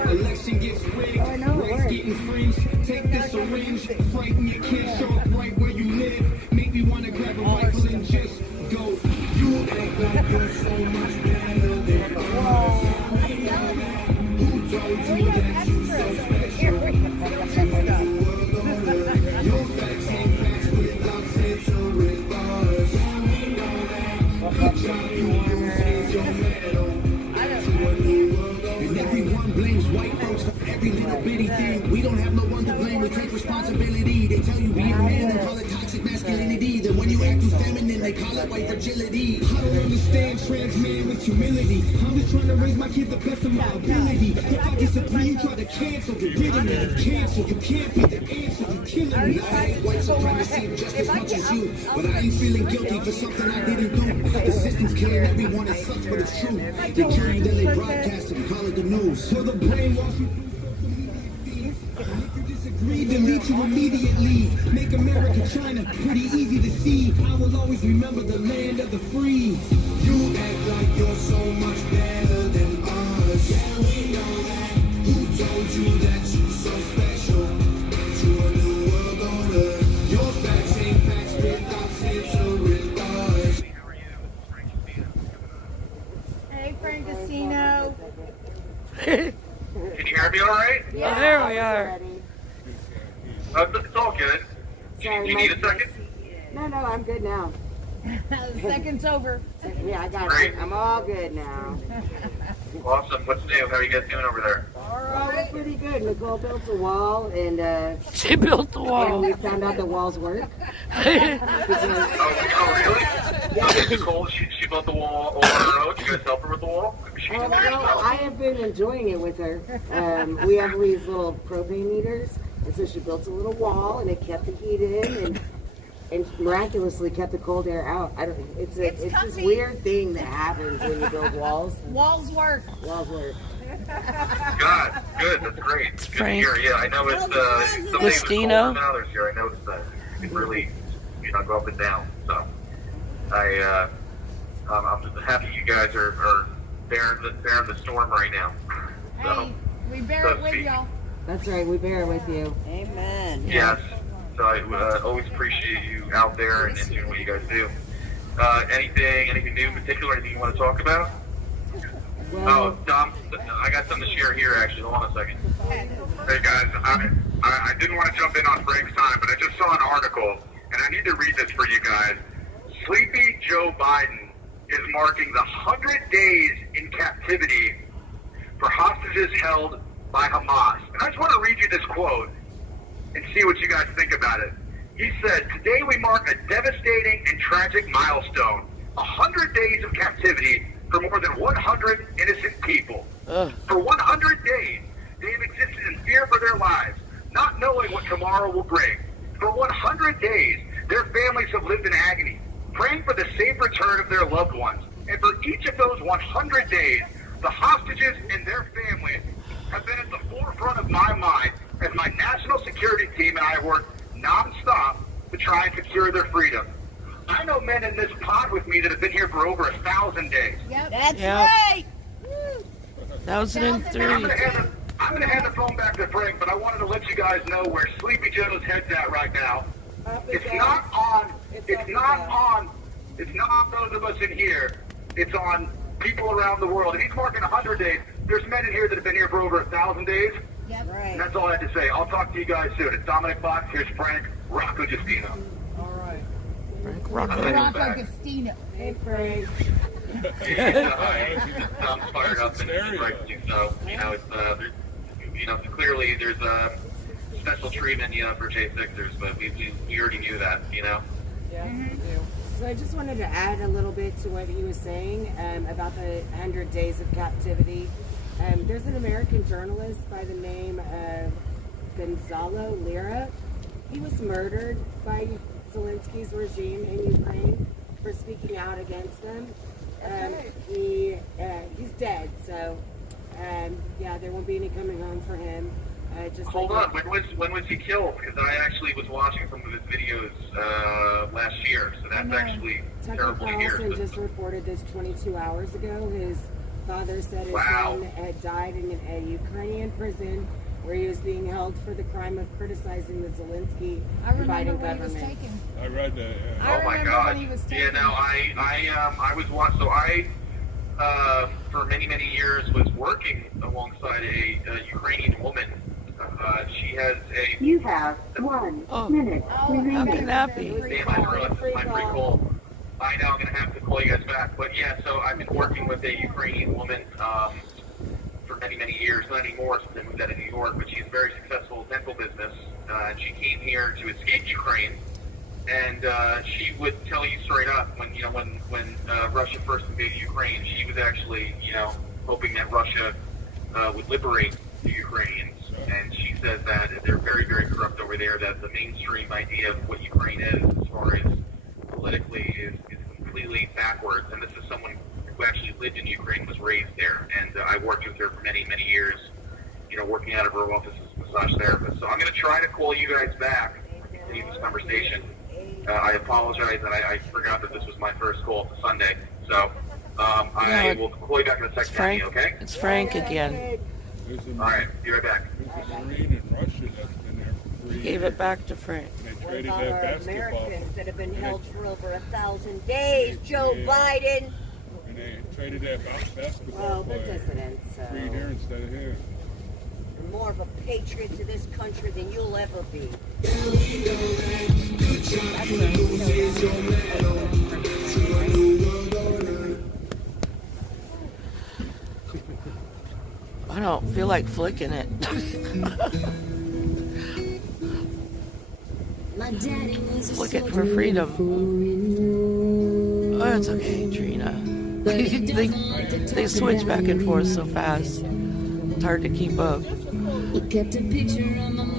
Election gets rigged, rights get infringed. Take this syringe, frighten you can't show up right where you live. Make me wanna grab a rifle and just go. You act like you're so much better than us. Who told you that you so special? Your facts ain't facts without censoring bars. Good job, you use your medal. And everyone blames white folks for every little bitty thing. We don't have no one to blame, we take responsibility. They tell you being a man, they call it toxic masculinity. Then when you act too feminine, they call it white fragility. I don't understand trans men with humility. I'm just trying to raise my kid the best of my ability. If I disagree, you try to cancel, get rid of me. Cancel, you can't be the answer, you killing me. I hate white supremacy just as much as you, but I ain't feeling guilty for something I didn't do. The system's killing everyone, it sucks, but it's true. They kill you, then they broadcast it, call it the news. So the brainwash you if you disagree, delete you immediately. Make America China pretty easy to see. I will always remember the land of the free. You act like you're so much better than us. Yeah, we know that. Who told you that you so special? To a new world order. Your facts ain't facts without censoring us. Hey, Francestino. Can you hear me all right? Yeah. Oh, there we are. It's all good. Do you need a second? No, I'm good now. The second's over. Yeah, I got Great. it. I'm all good now. Awesome. What's new? How are you guys doing over there? Oh, we're pretty good. Nicole built a wall, and She built the and wall. we found out the walls work. Oh, really? Yeah. Nicole, she built the wall all on her own. You guys help her with the wall? Well, I have been enjoying it with her. We have these little propane meters, and so she built a little wall, and it kept the heat in, and miraculously kept the cold air out. I don't. It's this comfy. weird thing that happens when you build walls. Walls work. Walls work. God, good. That's great. Good to Frank. hear. Yeah, I know it's some days it's colder Christina. than others here. I noticed that it can really, go up and down. So I'm just happy you guys are bearing the storm right now. So, Hey, we bear it with y'all. That's right. We bear it with you. Amen. yes. So I always appreciate you out there and doing what you guys do. Anything new in particular? Anything you want to talk about? Well, Dom, I got something to share here, actually. Hold on a second. Hey, guys, I didn't want to jump in on Frank's time, but I just saw an article, and I need to read this for you guys. Sleepy Joe Biden is marking the 100 days in captivity for hostages held by Hamas. And I just want to read you this quote and see what you guys think about it. He said, "Today we mark a devastating and tragic milestone, 100 days of captivity for more than 100 innocent people. For 100 days, they have existed in fear for their lives, not knowing what tomorrow will bring. For 100 days, their families have lived in agony, praying for the safe return of their loved ones. And for each of those 100 days, the hostages and their families have been at the forefront of my mind as my national security team and I work nonstop to try and secure their freedom. I know men in this pod with me that have been here for over 1,000 days. Yep. That's Yep. right. 1003. I'm gonna hand the phone back to Frank, but I wanted to let you guys know where Sleepy Joe's head's at right now. It's not on those of us in here. It's on people around the world. And he's marking 100 days. There's men in here that have been here for over 1,000 days. Yep. And Right. that's all I had to say. I'll talk to you guys soon. It's Dominic Fox. Here's Frank Rocco Justino. Rocco. Rocco Gastino. Hey, Frank. I'm fired up and right. So it's clearly there's a special treatment for J6ers, but we already knew that. Yeah, we do. So I just wanted to add a little bit to what he was saying about the 100 days of captivity. There's an American journalist by the name of Gonzalo Lira. He was murdered by Zelensky's regime in Ukraine for speaking out against them. He's dead, so there won't be any coming home for him. just hold on. When was he killed? Because I actually was watching some of his videos last year, so that's actually terrible to hear. Tucker just reported this 22 hours ago. His father said his son had died in a Ukrainian prison where he was being held for the crime of criticizing the Zelensky Biden government. I read that. Yeah. Oh my God! Yeah, no, I was watching. So I, for many years, was working alongside a Ukrainian woman. She has a. You have 1 minute remaining. Happy. Damn, I realized this is my free call. I know I'm gonna have to call you guys back, but yeah. So I've been working with a Ukrainian woman for many years, not anymore since I moved out of New York. But she's a very successful dental business, and she came here to escape Ukraine. And she would tell you straight up when Russia first invaded Ukraine, she was actually hoping that Russia would liberate the Ukrainians. And she says that they're very corrupt over there. That the mainstream idea of what Ukraine is, as far as politically, is completely backwards. And this is someone who actually lived in Ukraine, was raised there, and I worked with her for many years. Working out of her office as a massage therapist. So I'm going to try to call you guys back to leave this conversation. I apologize that I forgot that this was my first call for Sunday. So I will call you back in a second, Frank, okay? It's Frank again. All right, be right back. There's a Marine in Russia that's been there for 3 years. Gave it back to Frank. And they What traded about that our basketball. Americans that have been held for over 1,000 days? Joe Biden. And they traded that basketball Well, the player. dissidents. Free here instead of here. You're more of a patriot to this country than you'll ever be. I don't feel like flicking it. Flick it for freedom. Oh, it's okay, Trina. they switch back and forth so fast. It's hard to keep up.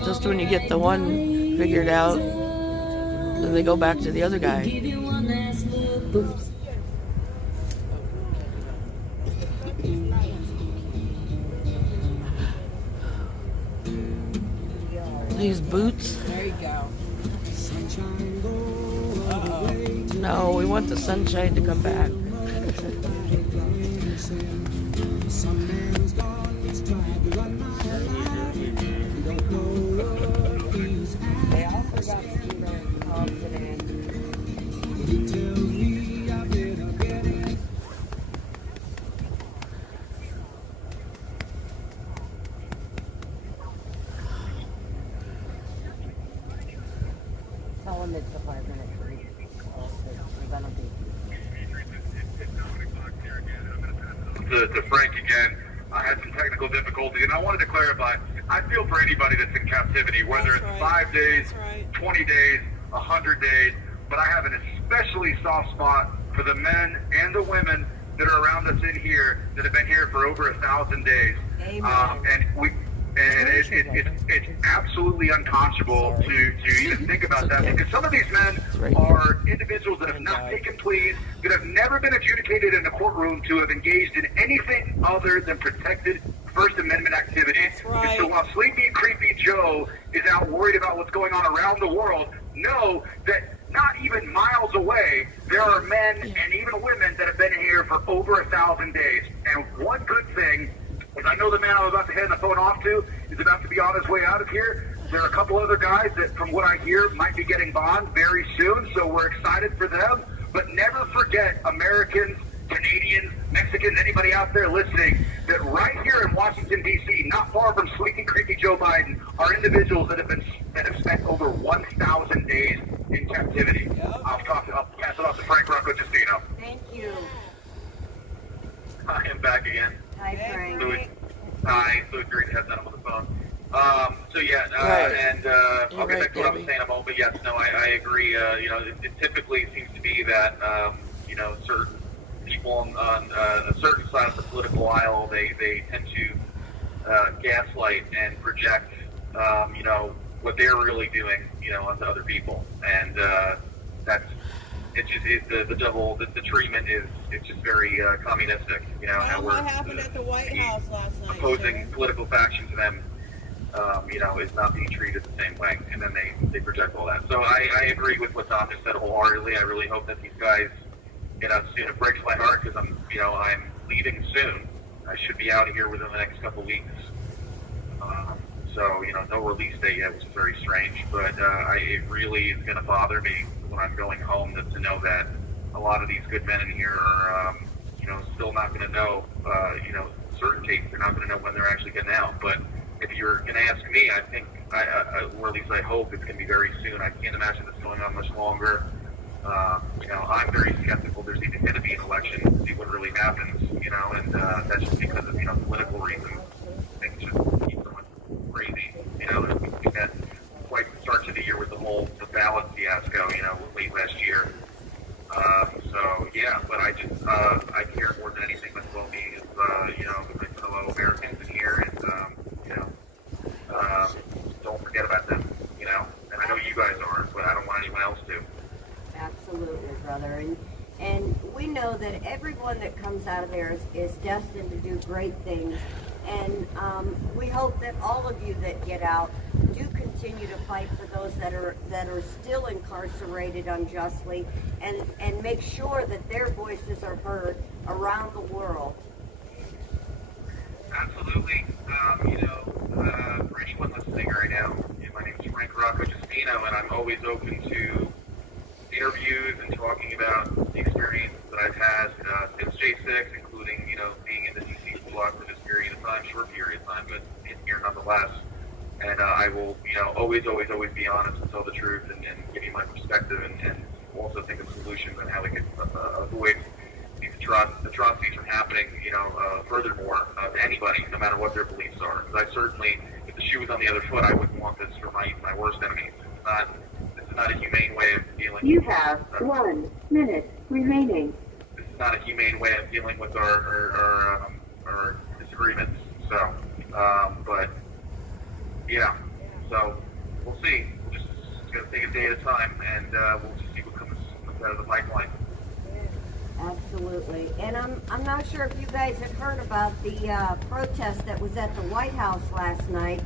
Just when you get the one figured out, then they go back to the other guy. These boots. There you go. No, we want the sunshine to come back. They all forgot to be very confident. Tell them it's a 5-minute break. To Frank again. I had some technical difficulty, and I wanted to clarify. I feel for anybody that's in captivity, whether it's 5 days, 20 days, 100 days, but I have an especially soft spot for the men and the women that are around us in here that have been here for over 1,000 days. It's absolutely unconscionable to even think about that, because some of these men are individuals that have not taken pleas, that have never been adjudicated in a courtroom to have engaged in anything other than protected First Amendment activities. And so while Sleepy Creepy Joe is out worried about what's going on around the world, know that not even miles away, there are men and even women that have been here for over 1,000 days. And one good thing is, I know the man I'm about to hand the phone off to is about to be on his way out of here. There are a couple other guys that, from what I hear, might be getting bond very soon, so we're excited for them. But never forget, Americans, Canadians, Mexicans, anybody out there listening, that right here in Washington, D.C., not far from Sleepy Creepy Joe Biden, are individuals that have spent over 1,000 days in captivity. I'll pass it off to Frank Rocco Justino. Thank you. I am back again. Hi, Frank. Hi, so great to have that on the phone. And I'll get back to what I was saying about, but yes, no, I agree. It typically seems to be that, certain people on a certain side of the political aisle, they tend to gaslight and project, what they're really doing, onto other people. And the treatment is, it's just very communistic, how what happened at the White House last night? Opposing political factions to them. is not being treated the same way, and then they project all that. So I agree with what Tom just said wholeheartedly. I really hope that these guys get out soon. It breaks my heart because I'm leaving soon. I should be out of here within the next couple weeks. So no release date yet, which is very strange. But it really is going to bother me when I'm going home to know that a lot of these good men in here are, still not going to know, certainty. They're not going to know when they're actually getting out. But if you're going to ask me, I think, or at least I hope it's going to be very soon. I can't imagine this going on much longer. I'm very skeptical there's even going to be an election to see what really happens, and that's just because of, political reasons. Things just keep going crazy, and we had quite the start to the year with the ballot fiasco, late last year. But I care more than anything with well-being of, my fellow Americans in here, and, don't forget about them, and I know you guys aren't, but I don't want anyone else to. Absolutely, brother. And we know that everyone that comes out of there is destined to do great things. And we hope that all of you that get out do continue to fight for those that are still incarcerated unjustly, and make sure that their voices are heard around the world. Absolutely. For anyone listening right now, my name is Frank Rocco Justino, and I'm always open to interviews and talking about the experience that I've had since J6, including, being in the DC block for this period of time, short period of time, but in here nonetheless. And I will, always be honest and tell the truth and give you my perspective, and also think of solutions on how we can avoid these atrocities from happening, furthermore, to anybody, no matter what their beliefs are. Because I certainly, if the shoe was on the other foot, I wouldn't want this for my worst enemies. This is not a humane way of dealing. You have 1 minute remaining. This is not a humane way of dealing with our disagreements. So, so we'll see. We're just going to take a day at a time, and we'll just see what comes out of the pipeline. Absolutely. And I'm not sure if you guys have heard about the protest that was at the White House last night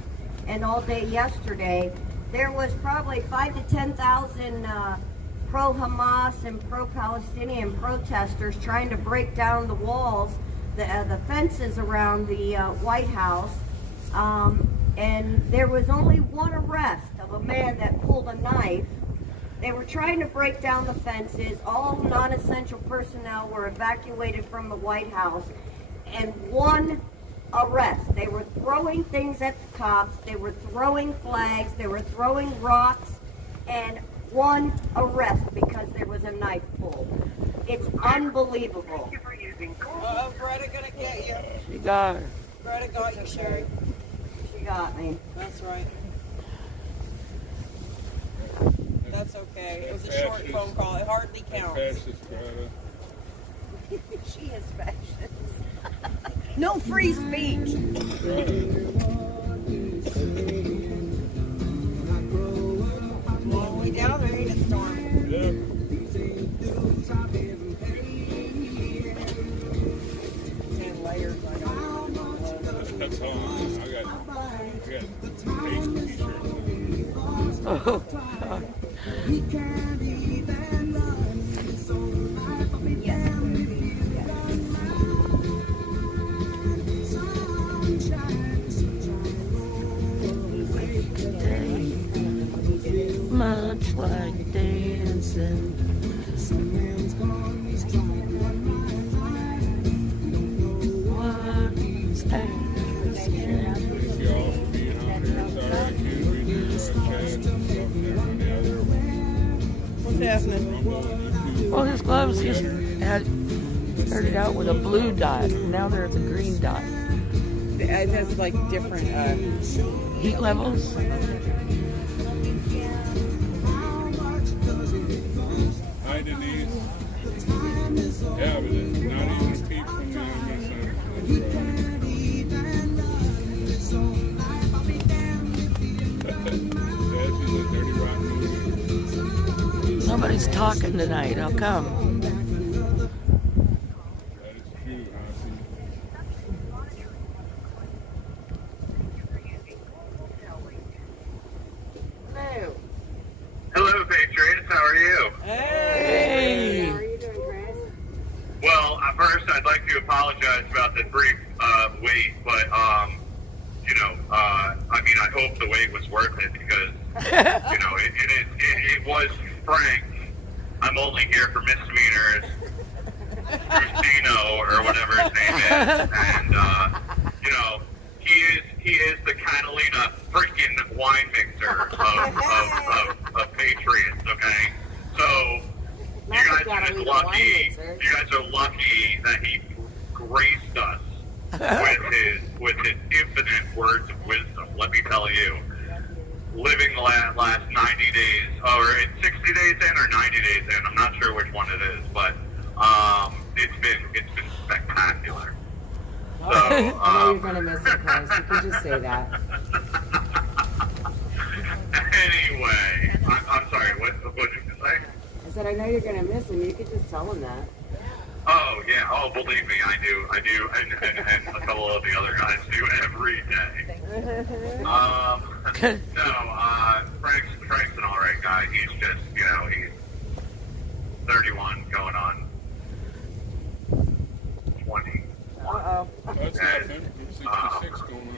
and all day yesterday. There was probably 5,000 to 10,000 pro-Hamas and pro-Palestinian protesters trying to break down the walls, the fences around the White House. And there was only one arrest of a man that pulled a knife. They were trying to break down the fences. All non-essential personnel were evacuated from the White House. And one arrest. They were throwing things at the cops. They were throwing flags. They were throwing rocks. And one arrest because there was a knife pulled. It's unbelievable. Uh-oh, Greta gonna get you. She got her. Greta got you, Sherry. She got me. That's right. That's okay. It was a short phone call. It hardly counts. She is fascist. No free speech. We down there ain't a storm. Yeah. 10 layers. I got. That's all. I got 8 t-shirts. Oh, God. Much like dancing. What's that? Thank you all for being on here. Sorry I can't read your chat and stuff there on the other. What's happening? Well, his gloves just started out with a blue dot. Now there's a green dot. It has like different Heat levels. Hi, Denise. Yeah, but it's not even a peep from the other side. Nobody's talking tonight. How come? That is true, Hansi. hope the wait was worth it because, you know, it was frank. I'm only here for misdemeanors. Cristino or whatever his name is, and you know, he is the Catalina freaking wine mixer of Patriots. Okay, so you guys are just lucky. You guys are lucky that he graced us with his infinite words of wisdom. Let me tell you, living the last 90 days, or 60 days in, or 90 days in. I'm not sure which one it is, but. It's been spectacular. So, I know you're gonna miss it, Chris. You can just say that. Anyway, I'm sorry. What did you say? I said I know you're gonna miss him. You could just tell him that. Oh yeah. Oh, believe me, I do, and a couple of the other guys do every day. No, Frank's an alright guy. He's just, you know, he's 31 going on 20. Uh-oh. That's nothing. 66 going on.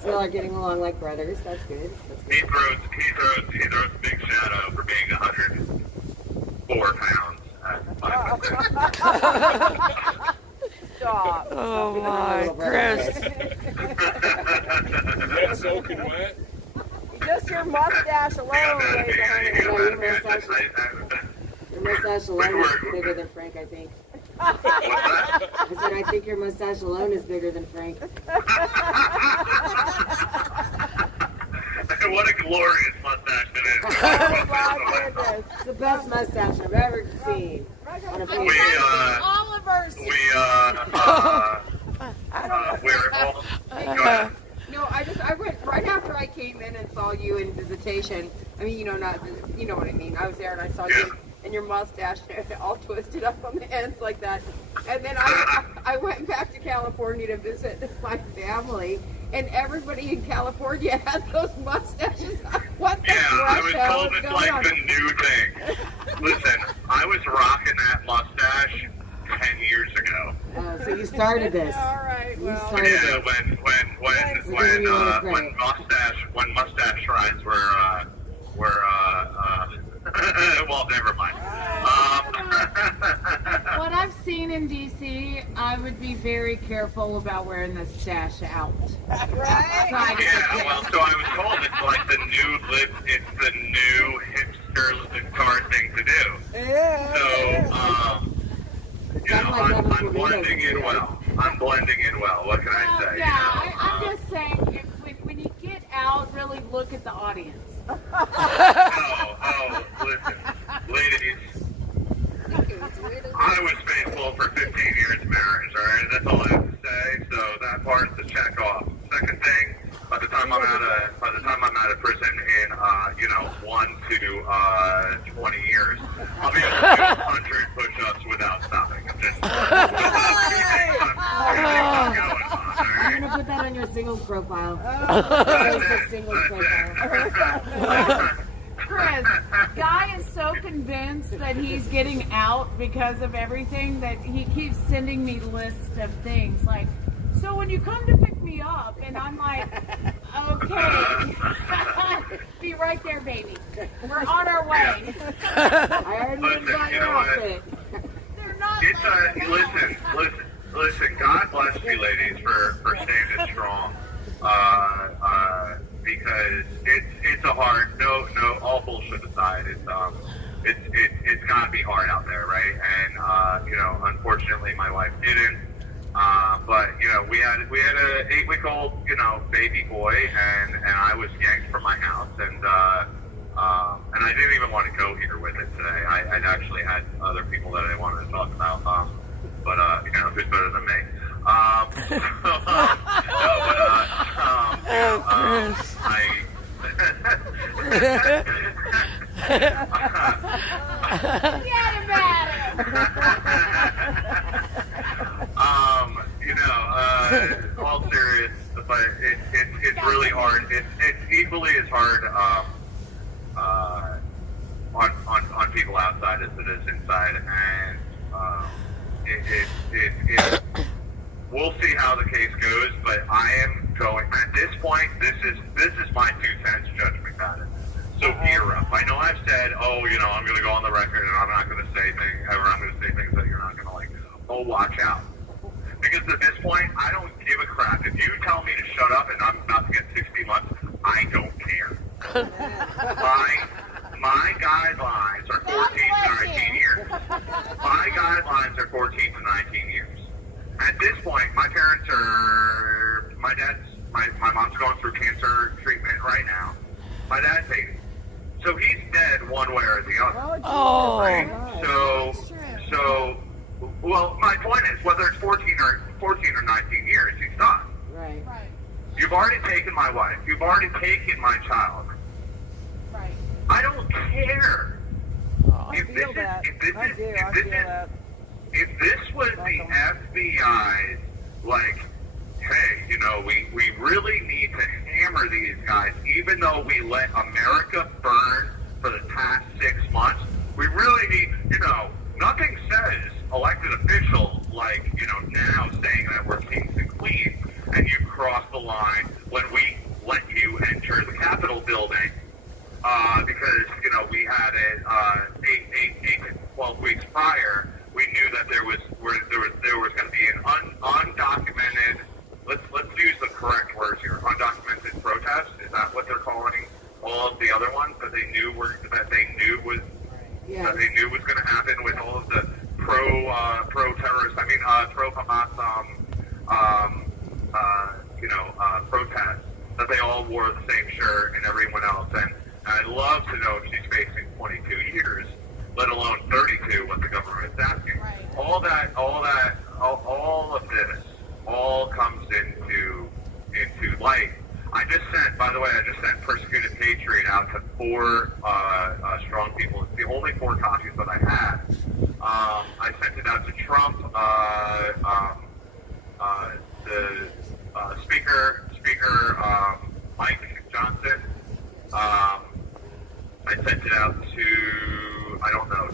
So y'all are getting along like brothers. That's good. He throws a big shadow for being 104 pounds at 5'6". Stop. Oh my, Chris. That's soaking wet. Just your mustache alone weighs 100. Your mustache alone is bigger than Frank, I think. I said I think your mustache alone is bigger than Frank. What a glorious mustache it is. Oh my goodness. It's the best mustache I've ever seen. On a face. Oliver's. We're all. Go ahead. No, I went right after I came in and saw you in visitation. I mean, you know what I mean. I was there and I saw you and your mustache all twisted up on the ends like that. And then I went back to California to visit my family, and everybody in California had those mustaches. What the I was hell told is it's going like on? the new thing. Listen, I was rocking that mustache 10 years ago. So you started this. All right, well. You started Yeah, it. when mustache shrines were well, never mind. What I've seen in DC, I would be very careful about wearing the stash out. Right? Yeah, well, so I was told it's like it's the new hipster car thing to do. Yeah. So, you know, I'm blending in well. I'm blending in well. What can I say? Yeah, I'm just saying, when you get out, really look at the audience. Oh, listen, ladies. I was faithful for 15 years of marriage, alright? That's all I have to say. So that part's the check off. Second thing, by the time I'm out of prison in 1 to 20 years, I'll be able to do 100 push-ups without stopping. I'm just I'm gonna put that on your singles profile. Chris, Guy is so convinced that he's getting out because of everything that he keeps sending me lists of things like, so when you come to pick me up, and I'm like, okay, be right there, baby. We're on our way. I already got your outfit. They're not. Listen. God bless you, ladies, for standing strong. Because it's a hard. No, all bullshit aside, it's gotta be hard out there, right? And unfortunately, my wife didn't. But we had an 8-week-old baby boy, and I was yanked from my house, and I didn't even want to go here with it today. I'd actually had other people that I wanted to talk about, but who's better than me? All serious, but it's really hard. It's equally as hard on people outside as it is inside, and we'll see how the case goes. But I am going. At this point, this is my 2 cents judgment about it. So gear up. I know I've said, I'm going to go on the record and I'm not going to say things, or I'm going to say things that you're not going to like. Oh, watch out. Because at this point, I don't give a crap. If you tell me to shut up and I'm about to get 60 months, I don't care. My guidelines are 14 to 19 years. My guidelines are 14 to 19 years. At this point, my mom's going through cancer treatment right now. My dad's 80. So he's dead one way or the other. Oh. Right? Well, my point is, whether it's 14 or 19 years, he's done. Right. You've already taken my wife. You've already taken my child. Right. I don't care. I feel that. If this was the FBI's, like, hey, we really need to hammer these guys, even though we let America burn for the past 6 months, we really need, nothing says elected officials, like, now saying that we're kings and queens, and you cross the line when we let you enter the Capitol building, because, we had it 8 to 12 weeks prior. We knew that there was going to be an undocumented, let's use the correct words here, undocumented protest. Is that what they're calling all of the other ones that they knew was going to happen with all of the pro-terrorist, pro-Hamas, protests, that they all wore the same shirt and everyone else. And I'd love to know if she's facing 22 years, let alone 32, what the government is asking. Right. All of this all comes into light. I just sent Persecuted Patriot out to 4 strong people. It's the only 4 copies that I had. I sent it out to Trump, the Speaker Mike Johnson. I sent it out to,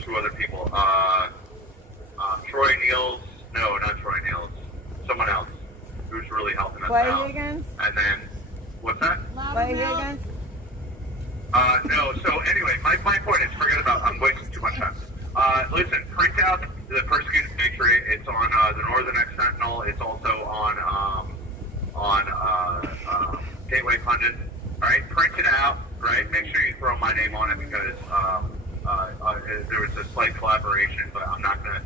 2 other people. Troy Niels. No, not Troy Niels. Someone else who's really helping us out. Higgins? And then, what's that? Clay Higgins? No, so anyway, my point is, I'm wasting too much time. Listen, print out the Persecuted Patriot. It's on the Northern X Sentinel. It's also on Gateway Pundit. All right, print it out. Right, make sure you throw my name on it because there was a slight collaboration, but I'm not gonna.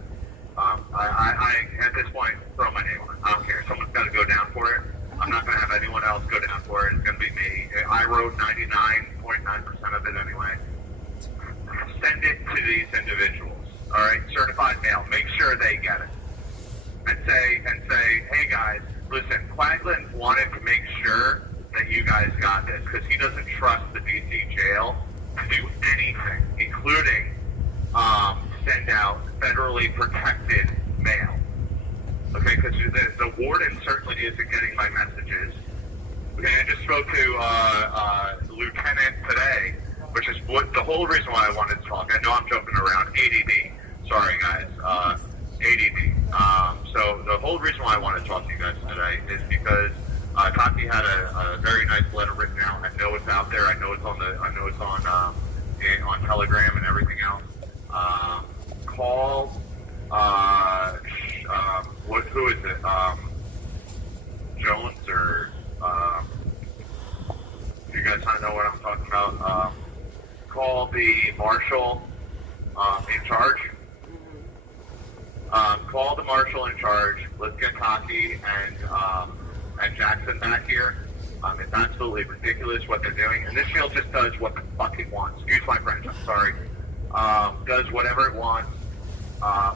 I at this point throw my name on it. I don't care. Someone's got to go down for it. I'm not gonna have anyone else go down for it. It's gonna be me. I wrote 99.9% of it anyway. Send it to these individuals. All right, certified mail. Make sure they get it. And say, hey guys, listen. Quagland wanted to make sure that you guys got this because he doesn't trust the DC jail to do anything, including send out federally protected mail. Okay, because the warden certainly isn't getting my messages. Okay, I just spoke to Lieutenant today, which is the whole reason why I wanted to talk. I know I'm jumping around. ADD. Sorry, guys. ADD. So the whole reason why I wanted to talk to you guys today is because Taki had a very nice letter written out. I know it's out there. I know it's on Telegram and everything else. Call. Who is it? Jones or you guys know what I'm talking about? Call the marshal in charge. Call the marshal in charge. Let's get Taki and Jackson back here. It's absolutely ridiculous what they're doing. And this field just does what the fuck it wants. Excuse my French, I'm sorry. Does whatever it wants,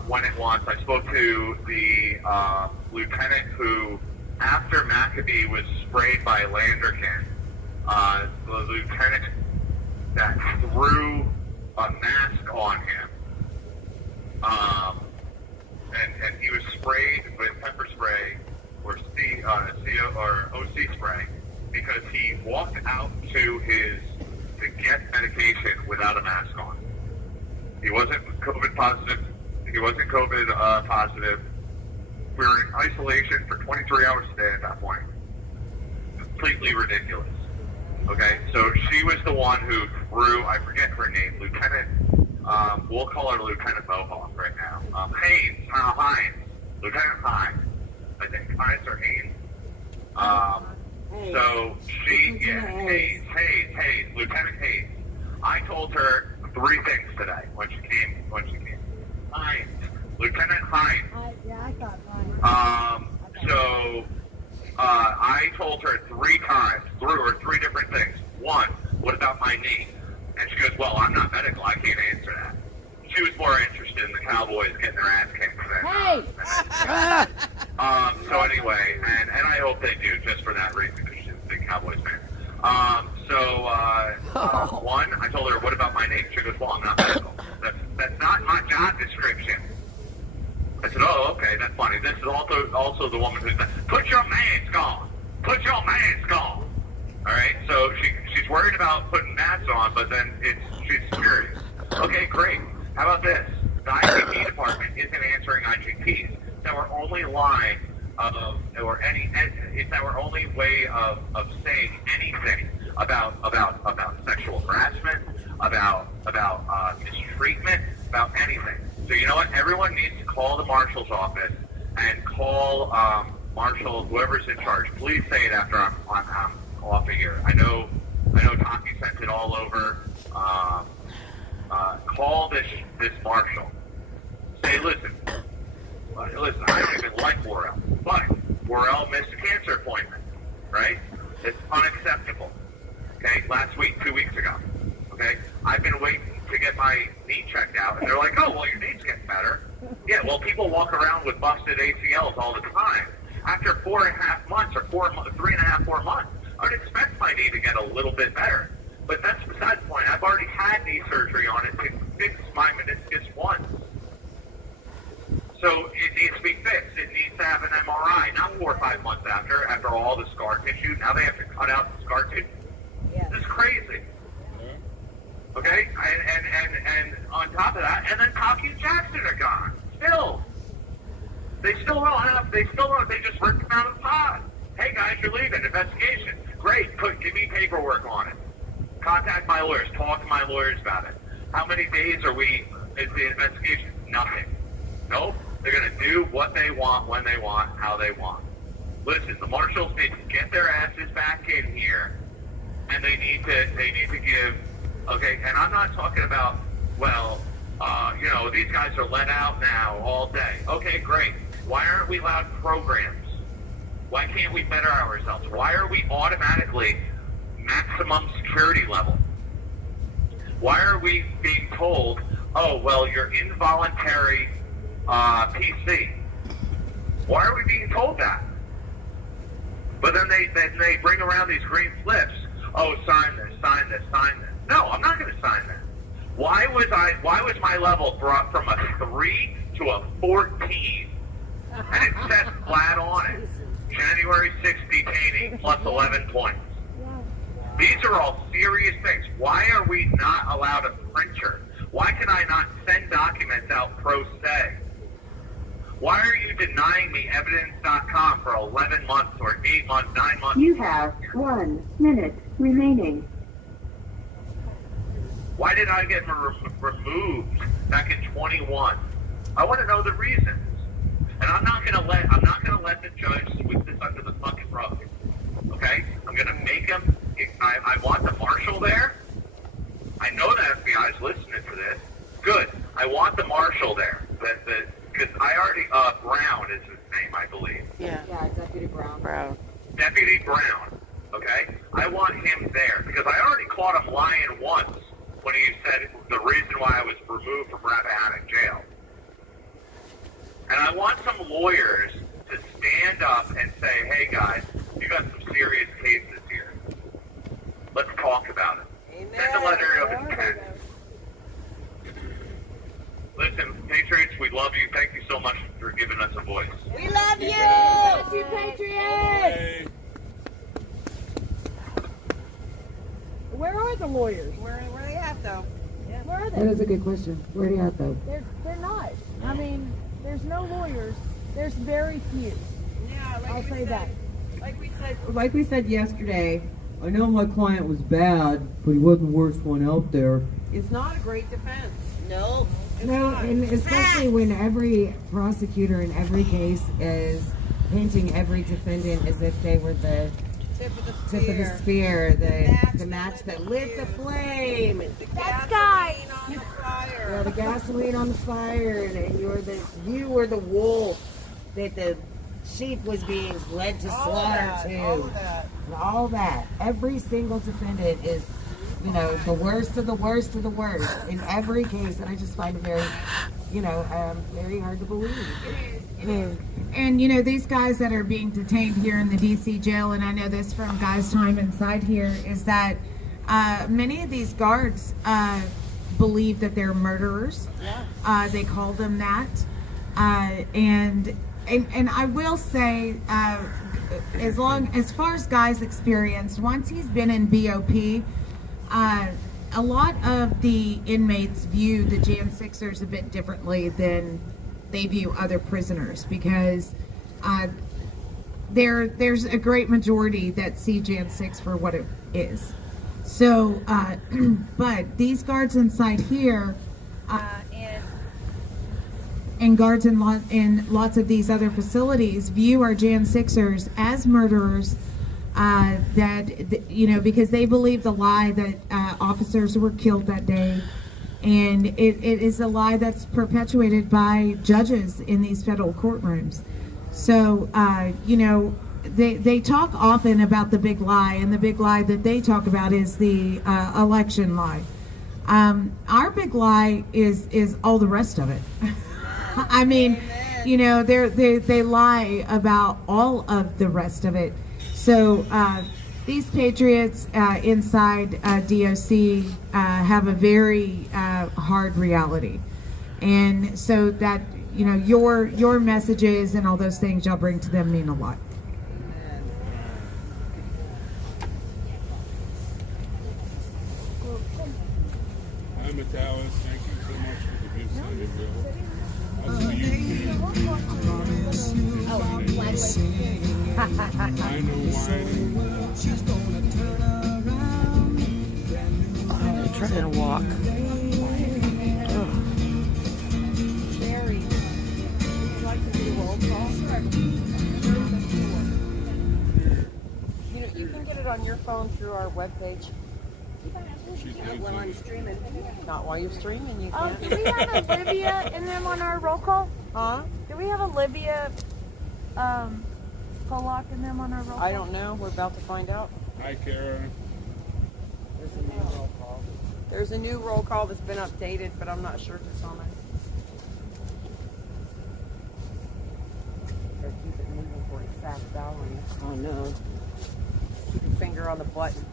when it wants. I spoke to the lieutenant who, after Maccabee was sprayed by Landerkin, the lieutenant that threw a mask on him, and he was sprayed with pepper spray or OC spray because he walked out to get medication without a mask on. He wasn't COVID positive. We were in isolation for 23 hours a day at that point. completely ridiculous. Okay, so she was the one who threw, I forget her name, Lieutenant, we'll call her Lieutenant Mohawk right now. Hines, Lieutenant Hines, I think, Hines or Haynes. So she, Hayes, Lieutenant Hayes. I told her 3 things today when she came. Hines, Lieutenant Hines. I thought So I told her 3 times, threw her 3 different things. 1, what about my knee? And she goes, well, I'm not medical, I can't answer that. She was more interested in the Cowboys getting their ass kicked than so anyway, and I hope they do, just for that reason, because she's a big Cowboys fan. 1, I told her, what about my name? She goes, well, I'm not medical. That's not my job description. I said, oh, okay, that's funny. This is also the woman who's, put your mask on. Put your mask on. All right, so she's worried about putting masks on, but then she's serious. Okay, great. How about this? The IGP department isn't answering IGPs. It's our only line it's our only way of saying anything about sexual harassment, about mistreatment, about anything. So you know what? Everyone needs to call the marshal's office and call Marshall, whoever's in charge. Please say it after I'm off of here. I know Tommy sent it all over. Call this marshal. Say, listen, I don't even like Worrell, but Worrell missed a cancer appointment, right? It's unacceptable. Okay, last week, 2 weeks ago. Okay, I've been waiting to get my knee checked out, and they're like, oh, well, your knee's getting better. Yeah, well, people walk around with busted ACLs all the time. After 4.5 months or 4 months, I would expect my knee to get a little bit better. But that's besides the point. I've already had knee surgery on it to fix my meniscus once. So it needs to be fixed. It needs to have an MRI, not 4 or 5 months after all the scar tissue. Now they have to cut out the scar tissue. This is crazy. Okay? And on top of that, and then Cocky and Jackson are gone. Still. They just ripped them out of the pod. Hey guys, you're leaving. Investigation. Great. Give me paperwork on it. Contact my lawyers. Talk to my lawyers about it. How many days is the investigation? Nothing. Nope. They're going to do what they want, when they want, how they want. Listen, the marshals need to get their asses back in here, and they need to give. Okay, and I'm not talking about, these guys are let out now all day. Okay, great. Why aren't we allowed programs? Why can't we better ourselves? Why are we automatically maximum security level? Why are we being told, oh, well, you're involuntary PC? Why are we being told that? But then they bring around these green slips. Oh, sign this, sign this, sign this. No, I'm not going to sign that. Why was my level brought from a 3 to a 14? And it says flat on it, January 6th detaining plus 11 points. These are all serious things. Why are we not allowed a printer? Why can I not send documents out pro se? Why are you denying me evidence.com for 11 months or 8 months, 9 months? You have 1 minute remaining. Why did I get removed back in 21? I want to know the reasons. And I'm not gonna let the judge sweep this under the fucking rug. Okay? I'm gonna make him. I want the marshal there. I know the FBI is listening to this. Good. I want the marshal there. Because I already Brown is his name, I believe. Yeah, Deputy Brown. Deputy Brown. Okay? I want him there because I already caught him lying once when he said the reason why I was removed from Rappahannock jail. And I want some lawyers to stand up and say, hey guys, you got some serious cases here. Let's talk about it. Amen. Send a letter of intent. Listen, Patriots, we love you. Thank you so much for giving us a voice. We love you! We love you, Patriots! Where are the lawyers? Where are they at, though? Yeah. Where are they? That is a good question. Where are you at, though? They're not. I mean, there's no lawyers. There's very few. Yeah, like I'll say that. Like we said yesterday, I know my client was bad, but he wasn't the worst one out there. It's not a great defense. No. No, and especially when every prosecutor in every case is painting every defendant as if they were the Tip of the spear, the match that lit the flame. That guy. On the fire. Yeah, the gasoline on the fire, and you were the wolf that the sheep was being led to slaughter to. All that. Every single defendant is, the worst of the worst of the worst in every case, and I just find it very, very hard to believe. It is. And these guys that are being detained here in the DC jail, and I know this from guys' time inside here, is that many of these guards believe that they're murderers. Yeah. They call them that, and I will say, as far as guys' experience, once he's been in BOP, a lot of the inmates view the Jan 6ers a bit differently than they view other prisoners, because there's a great majority that see Jan 6 for what it is. So, but these guards inside here, and guards in lots of these other facilities view our Jan 6ers as murderers, because they believe the lie that officers were killed that day. And it is a lie that's perpetuated by judges in these federal courtrooms. So, they talk often about the big lie, and the big lie that they talk about is the election lie. Our big lie is all the rest of it. I mean, they lie about all of the rest of it. So these patriots inside DOC have a very hard reality, and so that your messages and all those things y'all bring to them mean a lot. Hi, Metalis. Thank you so much for the gift city bill. I'll see you. I know why. I'm trying to walk. Sherry, would you like to do a roll call? You can get it on your phone through our webpage. When I'm streaming. Not while you're streaming, you can't. Do we have Olivia and them on our roll call? Huh? Do we have Olivia, Pollock and them on our roll call? I don't know. We're about to find out. Hi, Kara. There's a new roll call. There's a new roll call that's been updated, but I'm not sure if it's on it. Gotta keep it moving before it saps out on you. Oh no. Keep your finger on the button.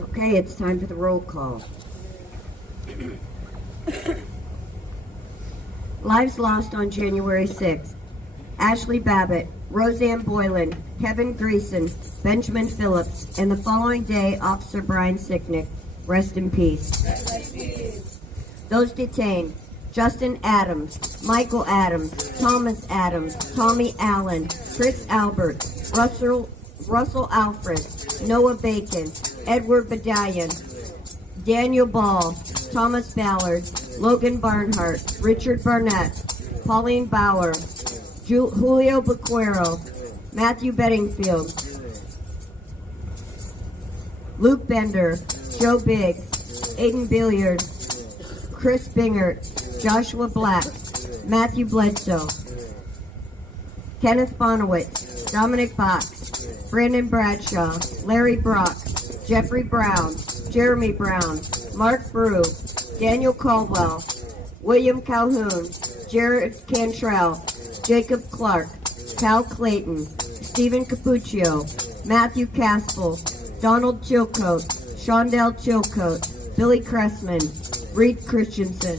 Okay, it's time for the roll call. Lives lost on January 6th. Ashley Babbitt, Roseanne Boylan, Kevin Greason, Benjamin Phillips, and the following day, Officer Brian Sicknick. Rest in peace. Those detained: Justin Adams, Michael Adams, Thomas Adams, Tommy Allen, Chris Albert, Russell Alfred, Noah Bacon, Edward Badalion, Daniel Ball, Thomas Ballard, Logan Barnhart, Richard Barnett, Pauline Bauer, Julio Baquero, Matthew Bedingfield, Luke Bender, Joe Biggs, Aiden Billiard, Chris Bingert, Joshua Black, Matthew Bledsoe, Kenneth Bonowitz, Dominic Box, Brandon Bradshaw, Larry Brock, Jeffrey Brown, Jeremy Brown, Mark Brew, Daniel Caldwell, William Calhoun, Jared Cantrell, Jacob Clark, Cal Clayton, Stephen Capuccio, Matthew Caspel, Donald Chilcote, Shondell Chilcote, Billy Cressman, Reed Christensen,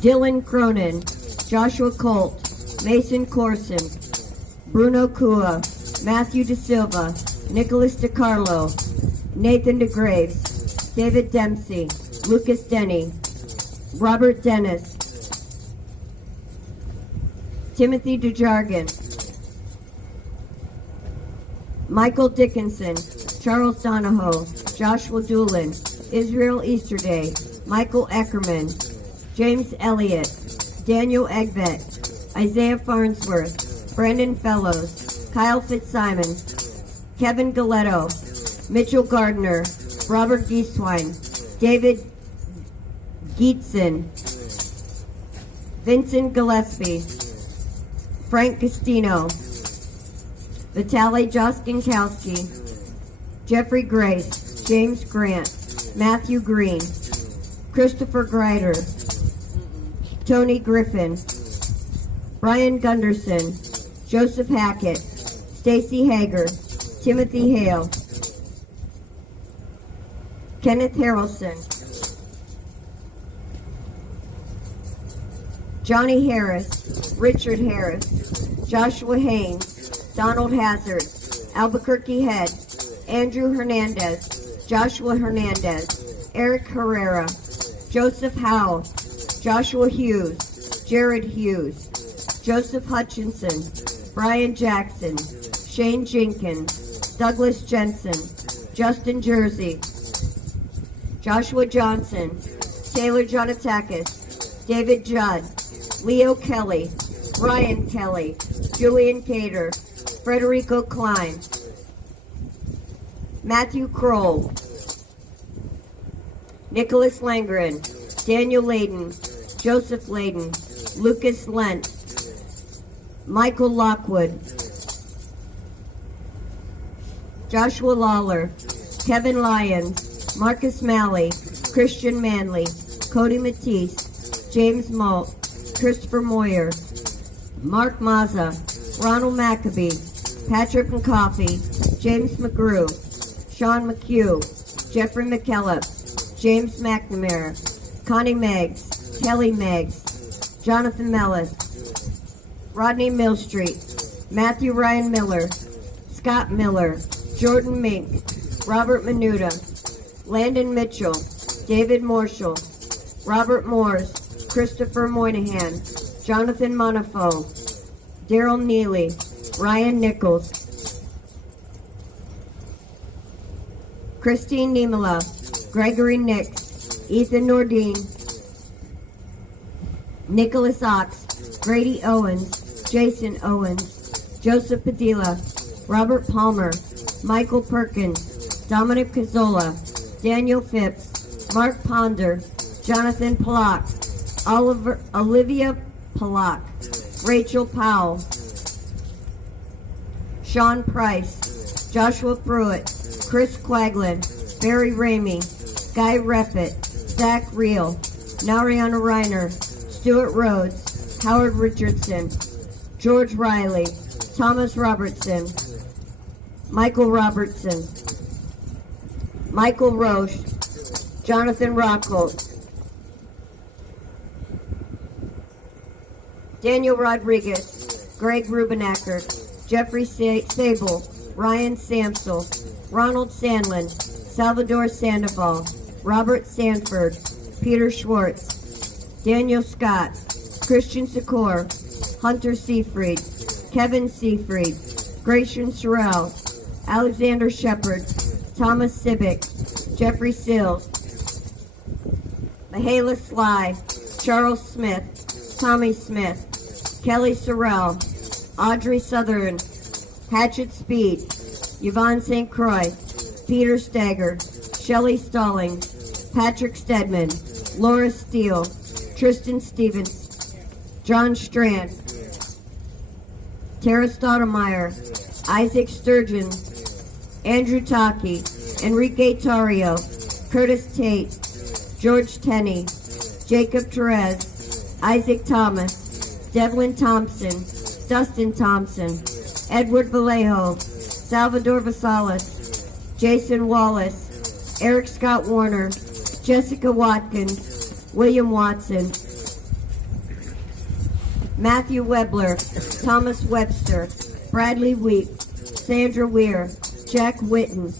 Dylan Cronin, Joshua Colt, Mason Corson, Bruno Kua, Matthew De Silva, Nicholas DiCarlo, Nathan DeGraves, David Dempsey, Lucas Denny, Robert Dennis, Timothy Dujargan, Michael Dickinson, Charles Donahoe, Joshua Doolin, Israel Easterday, Michael Eckerman, James Elliott, Daniel Eggvet, Isaiah Farnsworth, Brandon Fellows, Kyle Fitzsimon, Kevin Galetto, Mitchell Gardner, Robert Gieswine, David Geetson, Vincent Gillespie, Frank Castino, Vitaly Joskinkowski, Jeffrey Grace, James Grant, Matthew Green, Christopher Greider, Tony Griffin, Brian Gunderson, Joseph Hackett, Stacy Hager, Timothy Hale, Kenneth Harrelson, Johnny Harris, Richard Harris, Joshua Haynes, Donald Hazard, Albuquerque Head, Andrew Hernandez, Joshua Hernandez, Eric Herrera, Joseph Howell, Joshua Hughes, Jared Hughes, Joseph Hutchinson, Brian Jackson, Shane Jenkins, Douglas Jensen, Justin Jersey, Joshua Johnson, Taylor Jonatakis, David Judd, Leo Kelly, Ryan Kelly, Julian Cater, Frederico Klein, Matthew Kroll, Nicholas Langren, Daniel Layden, Joseph Layden, Lucas Lent, Michael Lockwood, Joshua Lawler, Kevin Lyons, Marcus Malley, Christian Manley, Cody Matisse, James Malt, Christopher Moyer, Mark Mazza, Ronald Maccabee, Patrick McCoffey, James McGrew, Sean McHugh, Jeffrey McKellop, James McNamara, Connie Meggs, Kelly Meggs, Jonathan Mellis, Rodney Millstreet, Matthew Ryan Miller, Scott Miller, Jordan Mink, Robert Menuda, Landon Mitchell, David Marshall, Robert Moores, Christopher Moynihan, Jonathan Monafo, Daryl Neely, Ryan Nichols, Christine Niemela, Gregory Nix, Ethan Nordine, Nicholas Ox, Grady Owens, Jason Owens, Joseph Padilla, Robert Palmer, Michael Perkins, Dominic Cazzola, Daniel Phipps, Mark Ponder, Jonathan Pollock, Olivia Pollock, Rachel Powell, Sean Price, Joshua Pruitt, Chris Quaglin, Barry Ramey, Guy Reffitt, Zach Reel, Nariana Reiner, Stuart Rhodes, Howard Richardson, George Riley, Thomas Robertson, Michael Robertson, Michael Roche, Jonathan Rockholt, Daniel Rodriguez, Greg Rubenacker, Jeffrey Sable, Ryan Samsel, Ronald Sandlin, Salvador Sandoval, Robert Sanford, Peter Schwartz, Daniel Scott, Christian Secor, Hunter Seafried, Kevin Seafried, Gratian Sorrell, Alexander Shepard, Thomas Sibick, Jeffrey Sills, Mahala Sly, Charles Smith, Tommy Smith, Kelly Sorrell, Audrey Southern, Hatchet Speed, Yvonne St. Croix, Peter Stagger, Shelley Stalling, Patrick Stedman, Laura Steele, Tristan Stevens, John Strand, Tara Stoudemire, Isaac Sturgeon, Andrew Taki, Enrique Tario, Curtis Tate, George Tenney, Jacob Therese, Isaac Thomas, Devlin Thompson, Dustin Thompson, Edward Vallejo, Salvador Vasalis, Jason Wallace, Eric Scott Warner, Jessica Watkins, William Watson, Matthew Webler, Thomas Webster, Bradley Wheat, Sandra Weir, Jack Whitten,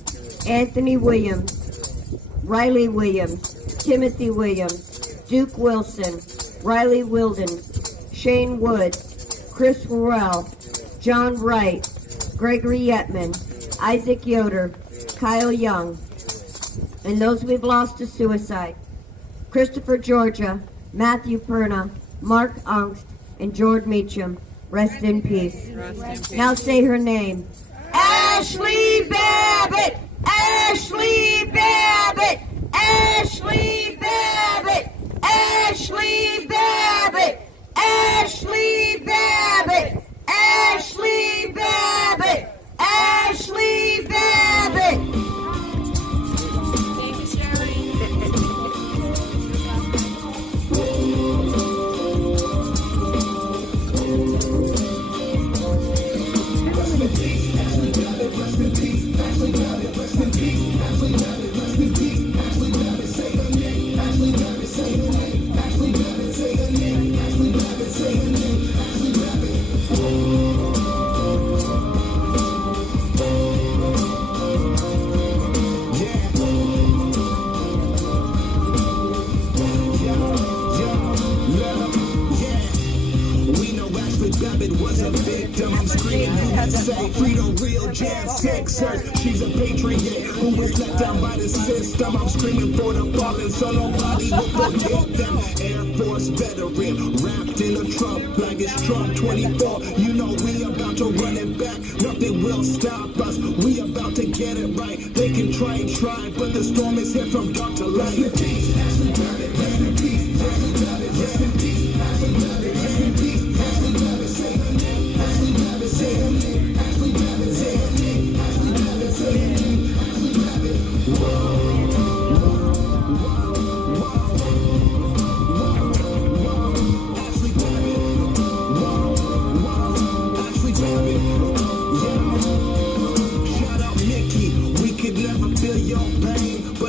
Anthony Williams, Riley Williams, Timothy Williams, Duke Wilson, Riley Wilden, Shane Wood, Chris Worrell, John Wright, Gregory Yetman, Isaac Yoder, Kyle Young, and those we've lost to suicide: Christopher Georgia, Matthew Perna, Mark Angst, and George Meacham. Rest in peace. Now say her name. Ashley Babbitt! Ashley Babbitt! Ashley Babbitt! Ashley Babbitt! Ashley Babbitt! Ashley Babbitt! Ashley Babbitt! Freedom, real jam sexer. She's a patriot who was let down by the system. I'm screaming for the fallen, so nobody will forget them. Air Force veteran, wrapped in a Trump like it's Trump 24. You know we about to run it back. Nothing will stop us. We about to get it right. They can try, but the storm is here from dark to light. Rest in peace, Ashley Babbitt. Rest in peace, Ashley Babbitt. Rest in peace, Ashley Babbitt. Rest in peace, Ashley Babbitt. Say her name, Ashley Babbitt. Say her name.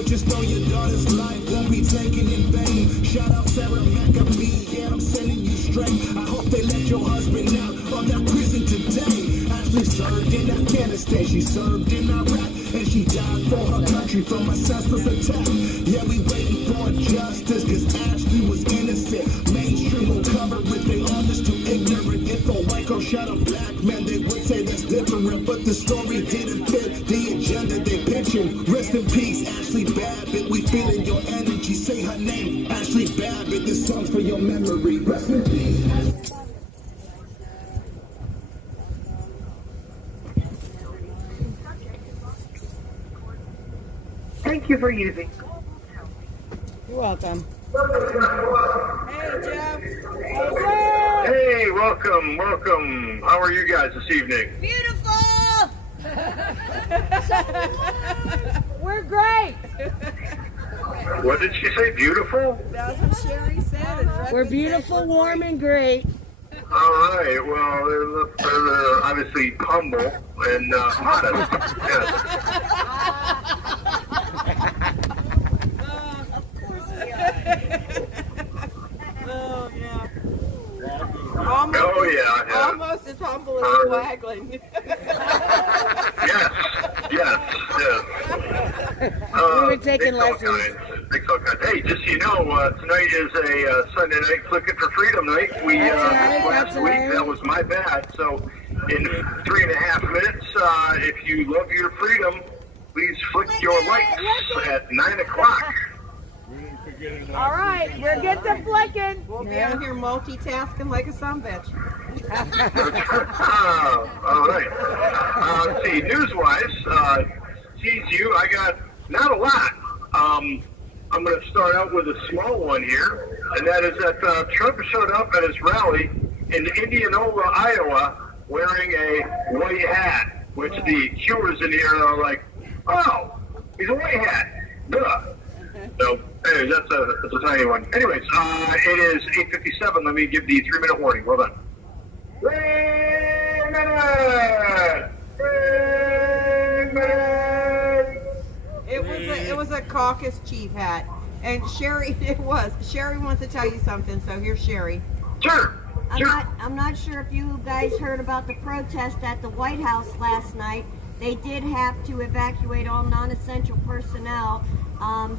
Just know your daughter's life won't be taken in vain. Shout out Sarah McAfee, yeah, I'm sending you straight. I hope they let your husband out of that prison today. Ashley served in Afghanistan, she served in Iraq, and she died for her country from a senseless attack. Yeah, we waiting for justice, cause Ashley was innocent. Mainstream will cover it, they all just too ignorant. If a white girl shot a black man, they would say that's different, but the story didn't fit the agenda they pitching. Rest in peace, Ashley Babbitt, we feeling your energy. Say her name, Ashley Babbitt. This song's for your memory. Rest in peace. Thank you for using. You're welcome. Hey, Jeff. Hey, welcome. How are you guys this evening? Beautiful! We're great! What did she say? Beautiful? That's what Sherry said. We're beautiful, warm, and great. All right. Well, they're obviously humble and honest. Yes. Of course we are. Oh, yeah. Almost as humble as Waggling. Yes. We were taking lessons. Thanks all kinds. Hey, just so you know, tonight is a Sunday night Flickit4freedom night. We last week that was my bad. So in 3.5 minutes, if you love your freedom, please flick your lights at 9 o'clock. All right, we'll get to flicking. We'll be out here multitasking like a sumbitch. All right. Let's see, news-wise, tease you, I got not a lot. I'm going to start out with a small one here, and that is that Trump showed up at his rally in Indianola, Iowa, wearing a white hat, which the Qers in here are like, oh, he's a white hat. Duh. So, anyways, that's a tiny one. Anyways, it is 8:57. Let me give the 3-minute warning. Well done. 3 minutes! 3 minutes! It was a caucus chief hat. And Sherry, Sherry wants to tell you something, so here's Sherry. Sure. I'm not sure if you guys heard about the protest at the White House last night. They did have to evacuate all non-essential personnel.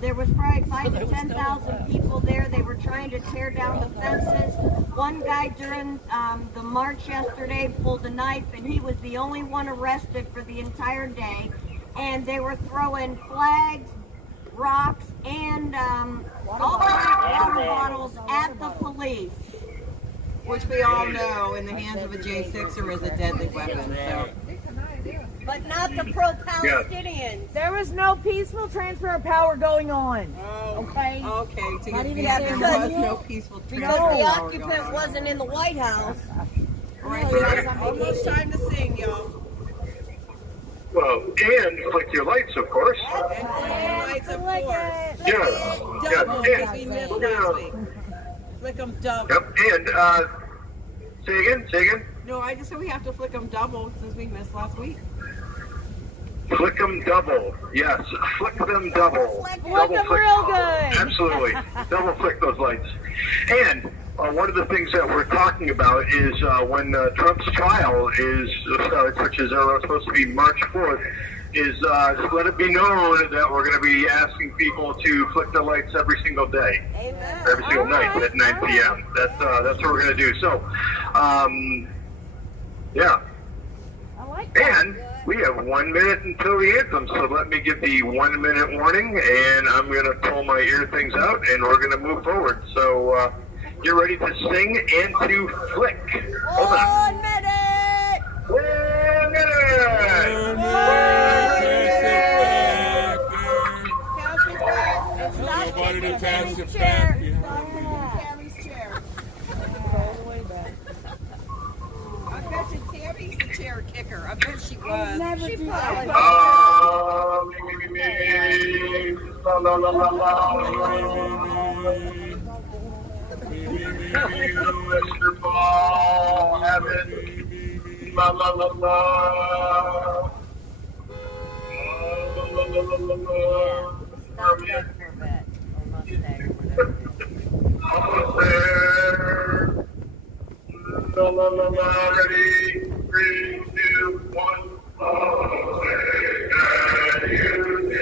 There was probably 5,000 to 10,000 people there. They were trying to tear down the fences. One guy during the march yesterday pulled a knife, and he was the only one arrested for the entire day. And they were throwing flags, rocks, and all water bottles at the police. Which we all know in the hands of a J6er is a deadly weapon. So. But not the pro-Palestinians. There was no peaceful transfer of power going on. Okay. Not even There was no peaceful transfer because the of power occupant going on. wasn't in the White House. All right, almost time to sing, y'all. Well, and flick your lights, of course. Lights, of course. Yeah. Double, Yeah. because we missed last week. Flick them double. Yep. And say again. No, I just said we have to flick them double since we missed last week. Flick them double. Yes, flick them double. Flick them real good. Absolutely. Double flick those lights. And one of the things that we're talking about is when Trump's trial is, which is supposed to be March 4th, is let it be known that we're going to be asking people to flick their lights every single day. Amen. Every single night at 9 p.m. That's what we're going to do. So, yeah. I like that. And we have 1 minute until the anthem, so let me give the 1 minute warning, and I'm going to pull my ear things out, and we're going to move forward. So you're ready to sing and to flick. Hold on. 1 minute! 1 minute! Nobody to attach the back behind. I bet you Tammy's the chair kicker. I bet she was. La la la la Mr. Ball, have it. La la la la. Stop that Corvette or Mustang. Almost there. La la la la. Ready? 3, 2, 1. Oh, can you see?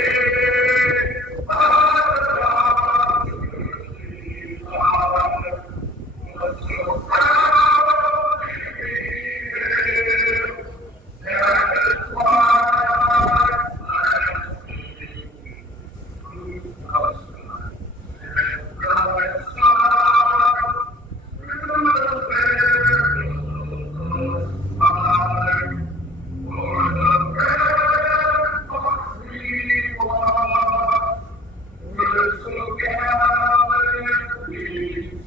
So proud to be you.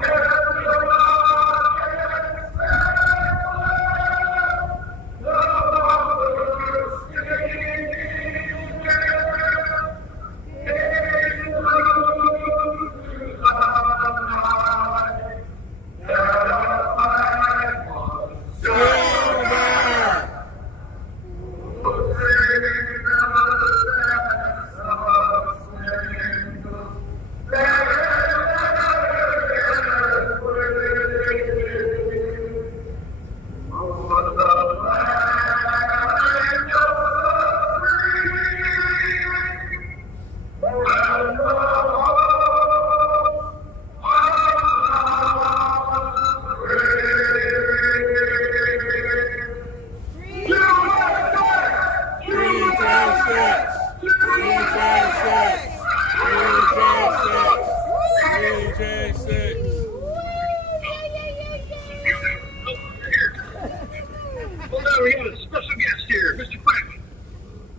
That's why I'm we have a special guest here, Mr. Franklin.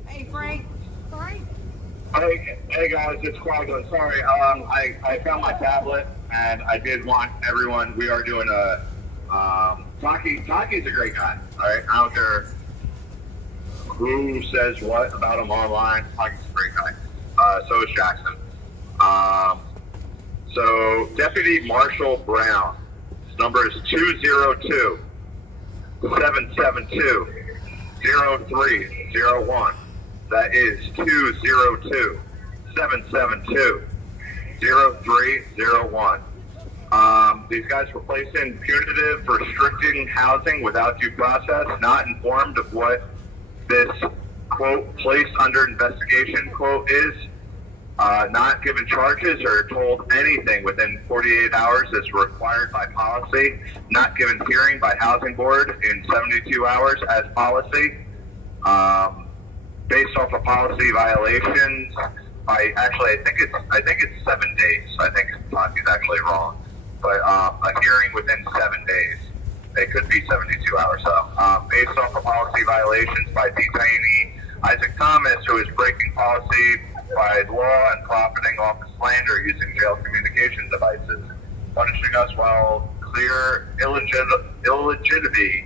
Hey, Frank. Hey guys, it's Quagga. Sorry, I found my tablet, and I did want everyone. We are doing a Taki's a great guy. All right, I don't care who says what about him online. Taki's a great guy. So is Jackson. So Deputy Marshal Brown. His number is 202-772-0301. That is 202-772-0301. These guys were placed in punitive, restricting housing without due process, not informed of what this, quote, placed under investigation, quote, is, not given charges or told anything within 48 hours as required by policy, not given hearing by Housing Board in 72 hours as policy, based off of policy violations. I think it's 7 days. I think Tati's actually wrong. But a hearing within 7 days. It could be 72 hours. So, based off of policy violations by detainee Isaac Thomas, who is breaking policy by law and profiting off of slander using jail communication devices, punishing us while clear illegitimacy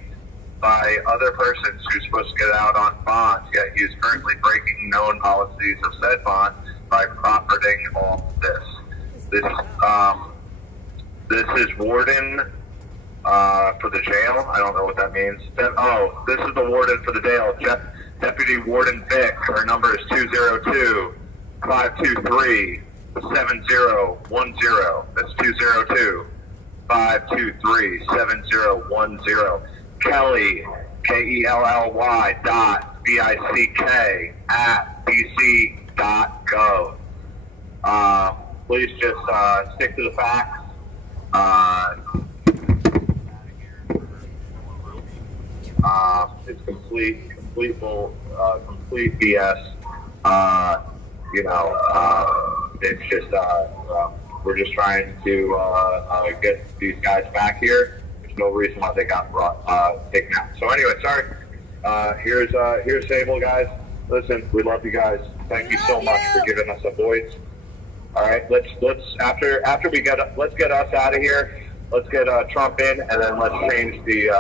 by other persons who's supposed to get out on bond, yet he is currently breaking known policies of said bond by profiting off this. This is warden for the jail. I don't know what that means. This is the warden for the jail. Deputy Warden Vic. Her number is 202-523-7010. That's 202-523-7010. Kelly, Kelly, .vick@bc.gov. Please just stick to the facts. It's complete BS. It's just we're just trying to get these guys back here. There's no reason why they got taken out. So anyway, sorry. Here's Sable, guys. Listen, we love you guys. Thank you so much for giving us a voice. All right, let's after we get let's get us out of here. Let's get Trump in, and then let's change the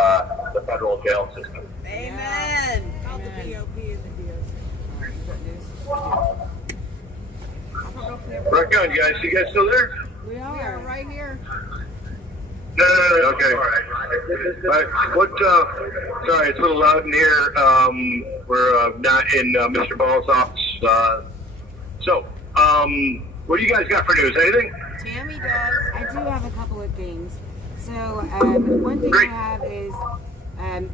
federal jail system. Amen. Call the BOP and the DOC. Right on, you guys still there? We are right here. No. Okay. All right. Sorry, it's a little loud in here. We're not in Mr. Ball's office. What do you guys got for news? Anything? Tammy does. I do have a couple of things. So, one thing I have is,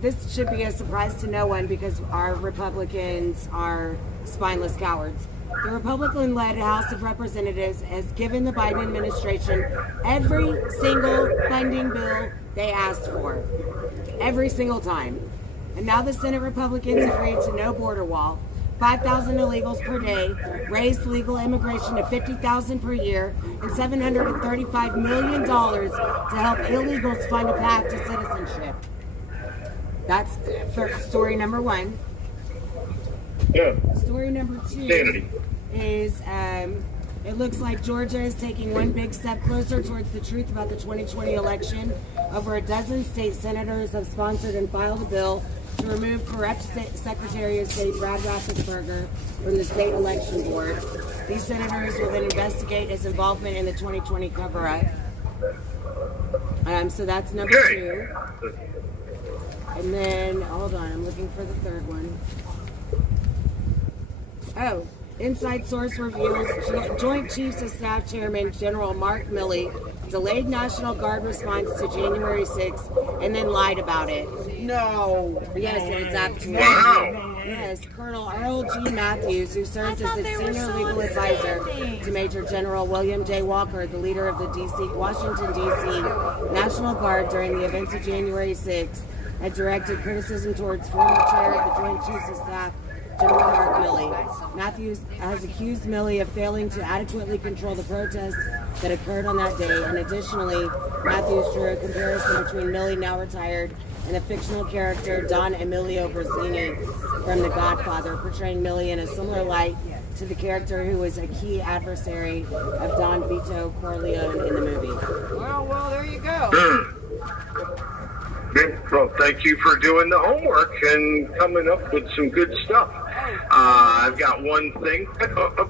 this should be a surprise to no one because our Republicans are spineless cowards. The Republican-led House of Representatives has given the Biden administration every single funding bill they asked for. Every single time. And now the Senate Republicans agreed to no border wall, 5,000 illegals per day, raised legal immigration to 50,000 per year, and $735 million to help illegals find a path to citizenship. That's story number one. Yeah. Story number two is it looks like Georgia is taking one big step closer towards the truth about the 2020 election. Over a dozen state senators have sponsored and filed a bill to remove corrupt Secretary of State Brad Raffensperger from the state election board. These senators will then investigate his involvement in the 2020 cover-up. So that's number two. And then, hold on, I'm looking for the third one. Oh, inside source reveals Joint Chiefs of Staff Chairman General Mark Milley delayed National Guard response to January 6th and then lied about it. No. Yes, it's actually. Wow. Yes, Colonel Earl G. Matthews, who served as the senior legal advisor to Major General William J. Walker, the leader of the Washington, D.C. National Guard during the events of January 6th, had directed criticism towards former chair of the Joint Chiefs of Staff, General Mark Milley. Matthews has accused Milley of failing to adequately control the protests that occurred on that day, and additionally, Matthews drew a comparison between Milley, now retired, and the fictional character Don Emilio Bersini from The Godfather, portraying Milley in a similar light to the character who was a key adversary of Don Vito Corleone in the movie. Well, there you go. Well, thank you for doing the homework and coming up with some good stuff. I've got one thing.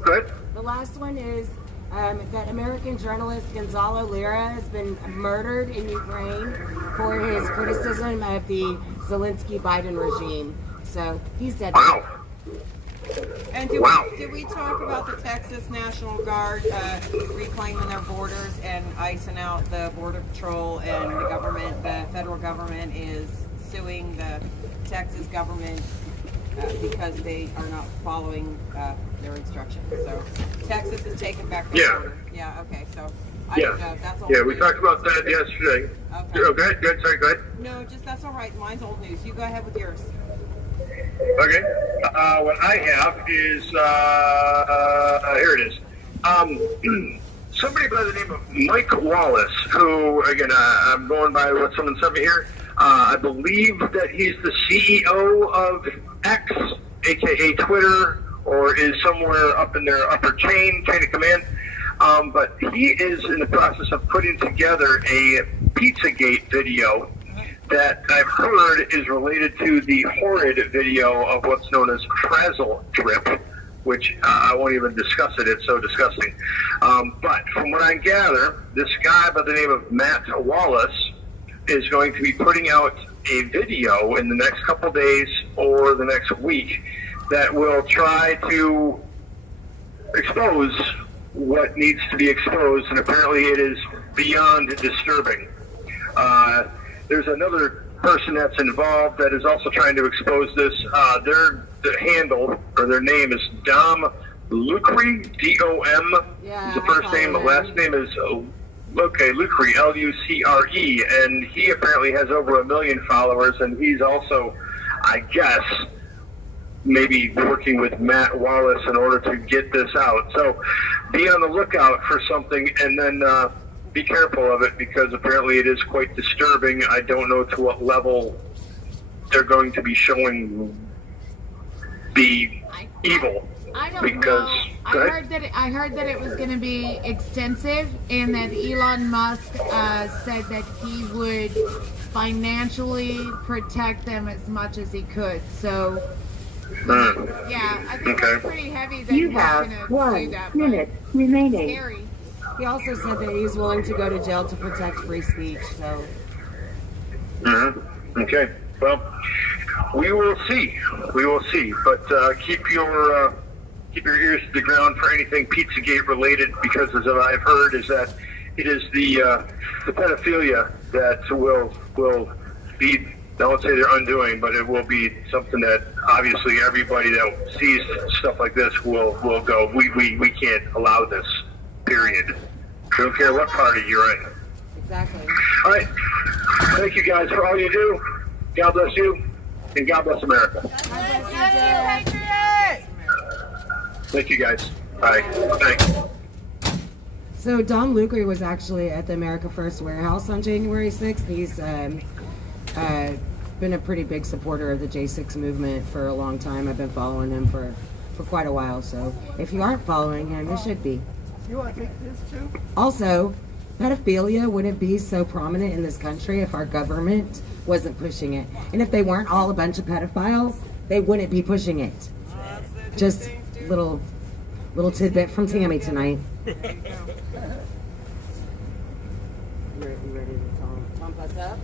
Good. The last one is that American journalist Gonzalo Lira has been murdered in Ukraine for his criticism of the Zelensky-Biden regime. So he's dead. Wow. And did we talk about the Texas National Guard reclaiming their borders and icing out the Border Patrol, and the government, the federal government is suing the Texas government because they are not following their instructions. So Texas is taking back the border. Yeah, okay, so I don't know. That's all. Yeah, we talked about that yesterday. Okay. Oh, go ahead, sorry, go ahead. No, just that's all right. Mine's old news. You go ahead with yours. Okay. What I have is, here it is. Somebody by the name of Mike Wallace, who, again, I'm going by what someone sent me here. I believe that he's the CEO of X, aka Twitter, or is somewhere up in their upper chain of command. But he is in the process of putting together a Pizzagate video that I've heard is related to the horrid video of what's known as Frazzle Drip, which I won't even discuss it. It's so disgusting. But from what I gather, this guy by the name of Matt Wallace is going to be putting out a video in the next couple days or the next week that will try to expose what needs to be exposed, and apparently it is beyond disturbing. There's another person that's involved that is also trying to expose this. Their handle, or their name, is Dom Lucre, D-O-M. Yeah, the first name, the last name is Lucre, L-U-C-R-E, and he apparently has over 1 million followers, and he's also, I guess, maybe working with Matt Wallace in order to get this out. So be on the lookout for something, and then be careful of it, because apparently it is quite disturbing. I don't know to what level they're going to be showing the evil. I don't because, know. I heard that it was going to be extensive, and that Elon Musk said that he would financially protect them as much as he could. So, yeah, I think it's pretty heavy that he's going to do that. 1 minute remaining. Scary. He also said that he's willing to go to jail to protect free speech. So. Okay. Well, we will see. We will see. But keep your ears to the ground for anything Pizzagate related, because as I've heard, is that it is the pedophilia that will be, I won't say they're undoing, but it will be something that obviously everybody that sees stuff like this will go, we can't allow this, period. I don't care what party you're in. Exactly. All right. Thank you guys for all you do. God bless you, and God bless America. Thank you, guys. Bye. Thanks. So Don Lucre was actually at the America First warehouse on January 6th. He's been a pretty big supporter of the J6 movement for a long time. I've been following him for quite a while. So if you aren't following him, you should be. You want to take this too? Also, pedophilia wouldn't be so prominent in this country if our government wasn't pushing it. And if they weren't all a bunch of pedophiles, they wouldn't be pushing it. Just little tidbit from Tammy tonight. You ready to pump us up?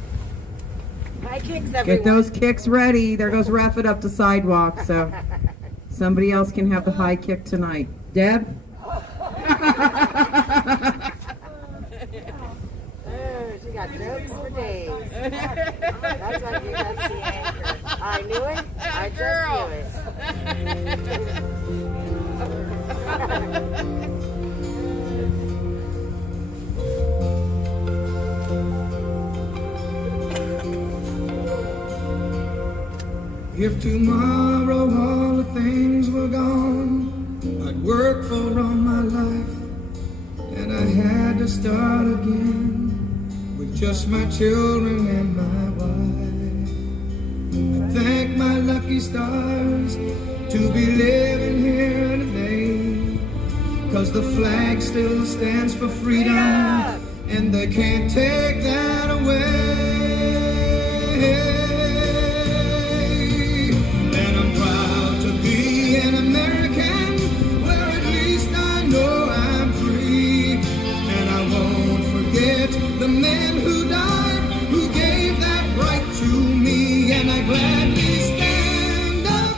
High kicks, everyone. Get those kicks ready. There goes Raff It Up to Sidewalk. So somebody else can have the high kick tonight. Deb? She got jokes for days. That's why you got the anchor. I knew it. I just knew it. If tomorrow all the things were gone I'd worked for all my life, and I had to start again with just my children and my wife. I thank my lucky stars to be living here today, 'cause the flag still stands for freedom, and they can't take that away. And I'm proud to be an American, where at least I know I'm free. And I won't forget the men who died, who gave that right to me. And I gladly stand up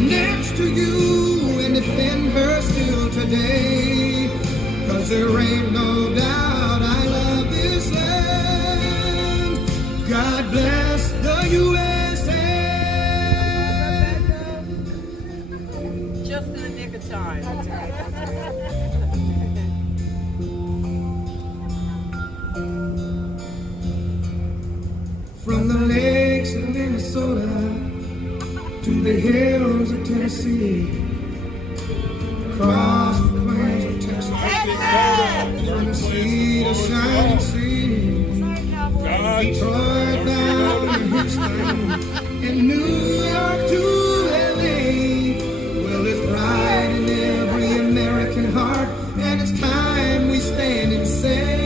next to you. time. That's right. From the lakes of Minnesota to the hills of Tennessee, across the plains of Texas, from the sea to shining sea, Detroit down to Houston, and New York to LA. Well, there's pride in every American heart, and it's time we stand and say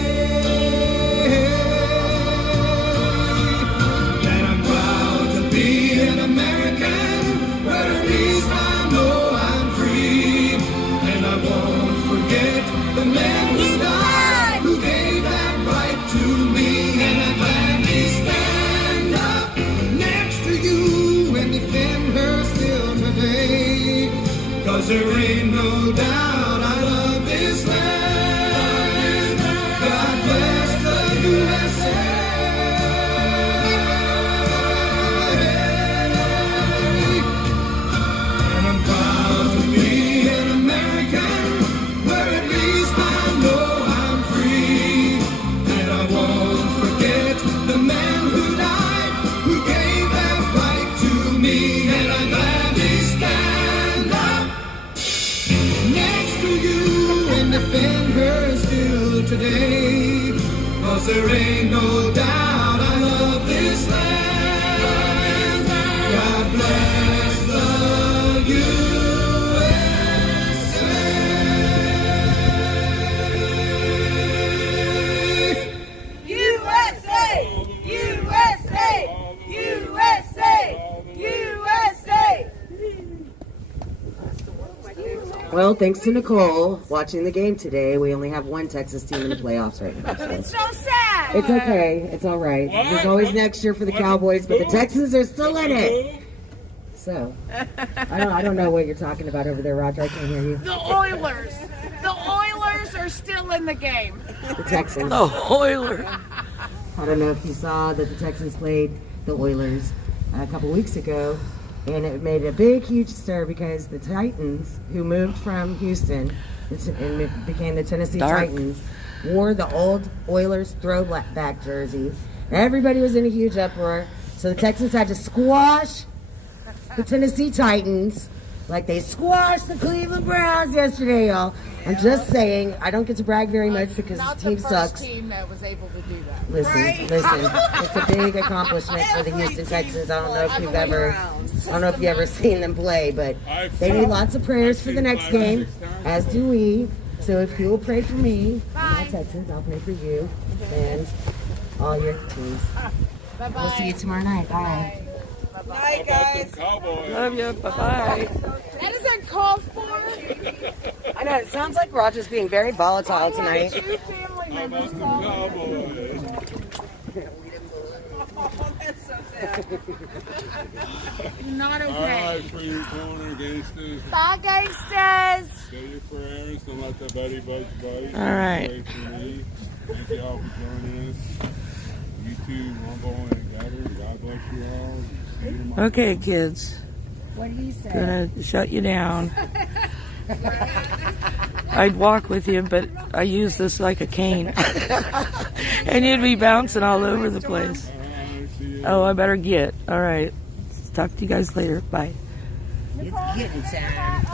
that I'm proud to be an American, where at least I know I'm free, and I won't forget the men who died, who gave that right to me, and I gladly stand up next to you and defend her still today, 'cause there ain't no doubt I love this land. God bless the USA. And I'm proud to be an American, where at least I know I'm free, and I won't forget the men who died, who gave that right to me, and I gladly stand up next to you and defend her still today, 'cause there ain't no doubt I love this land. God bless the USA. USA! USA! USA! USA! Well, thanks to Nicole watching the game today, we only have one Texas team in the playoffs right now. So. It's so sad. It's okay. It's all right. There's always next year for the Cowboys, but the Texans are still in it. So, I don't know what you're talking about over there, Roger. I can't hear you. The Oilers. The Oilers are still in the game. The Texans. The Oilers. I don't know if you saw that the Texans played the Oilers a couple weeks ago, and it made a big, huge stir because the Titans, who moved from Houston and became the Tennessee Titans, wore the old Oilers throwback jersey. Everybody was in a huge uproar, so the Texans had to squash the Tennessee Titans like they squashed the Cleveland Browns yesterday, y'all. I'm just saying, I don't get to brag very much because the team sucks. Team that was able to do that. Listen, it's a big accomplishment for the Houston Texans. I don't know if you've ever seen them play, but they need lots of prayers for the next game, as do we. So if you will pray for me, my Texans, I'll pray for you and all your teams. Bye-bye. We'll see you tomorrow night. Bye. Night, guys. Love you. Bye-bye. That isn't called for. I know, it sounds like Roger's being very volatile tonight. Two family members talking. That's so sad. Not okay. All right, for your corner, gangsters. Bye, gangsters. Say your prayers. Don't let the buddy budge buddy. All right. Pray for me. Thank you all for joining us. You too, Rumble and Gather. God bless you all. See you tomorrow. Okay, kids. What do you say? Gonna shut you down. I'd walk with you, but I use this like a cane. And you'd be bouncing all over the place. Oh, I better get. All right. Talk to you guys later. Bye. It's getting time.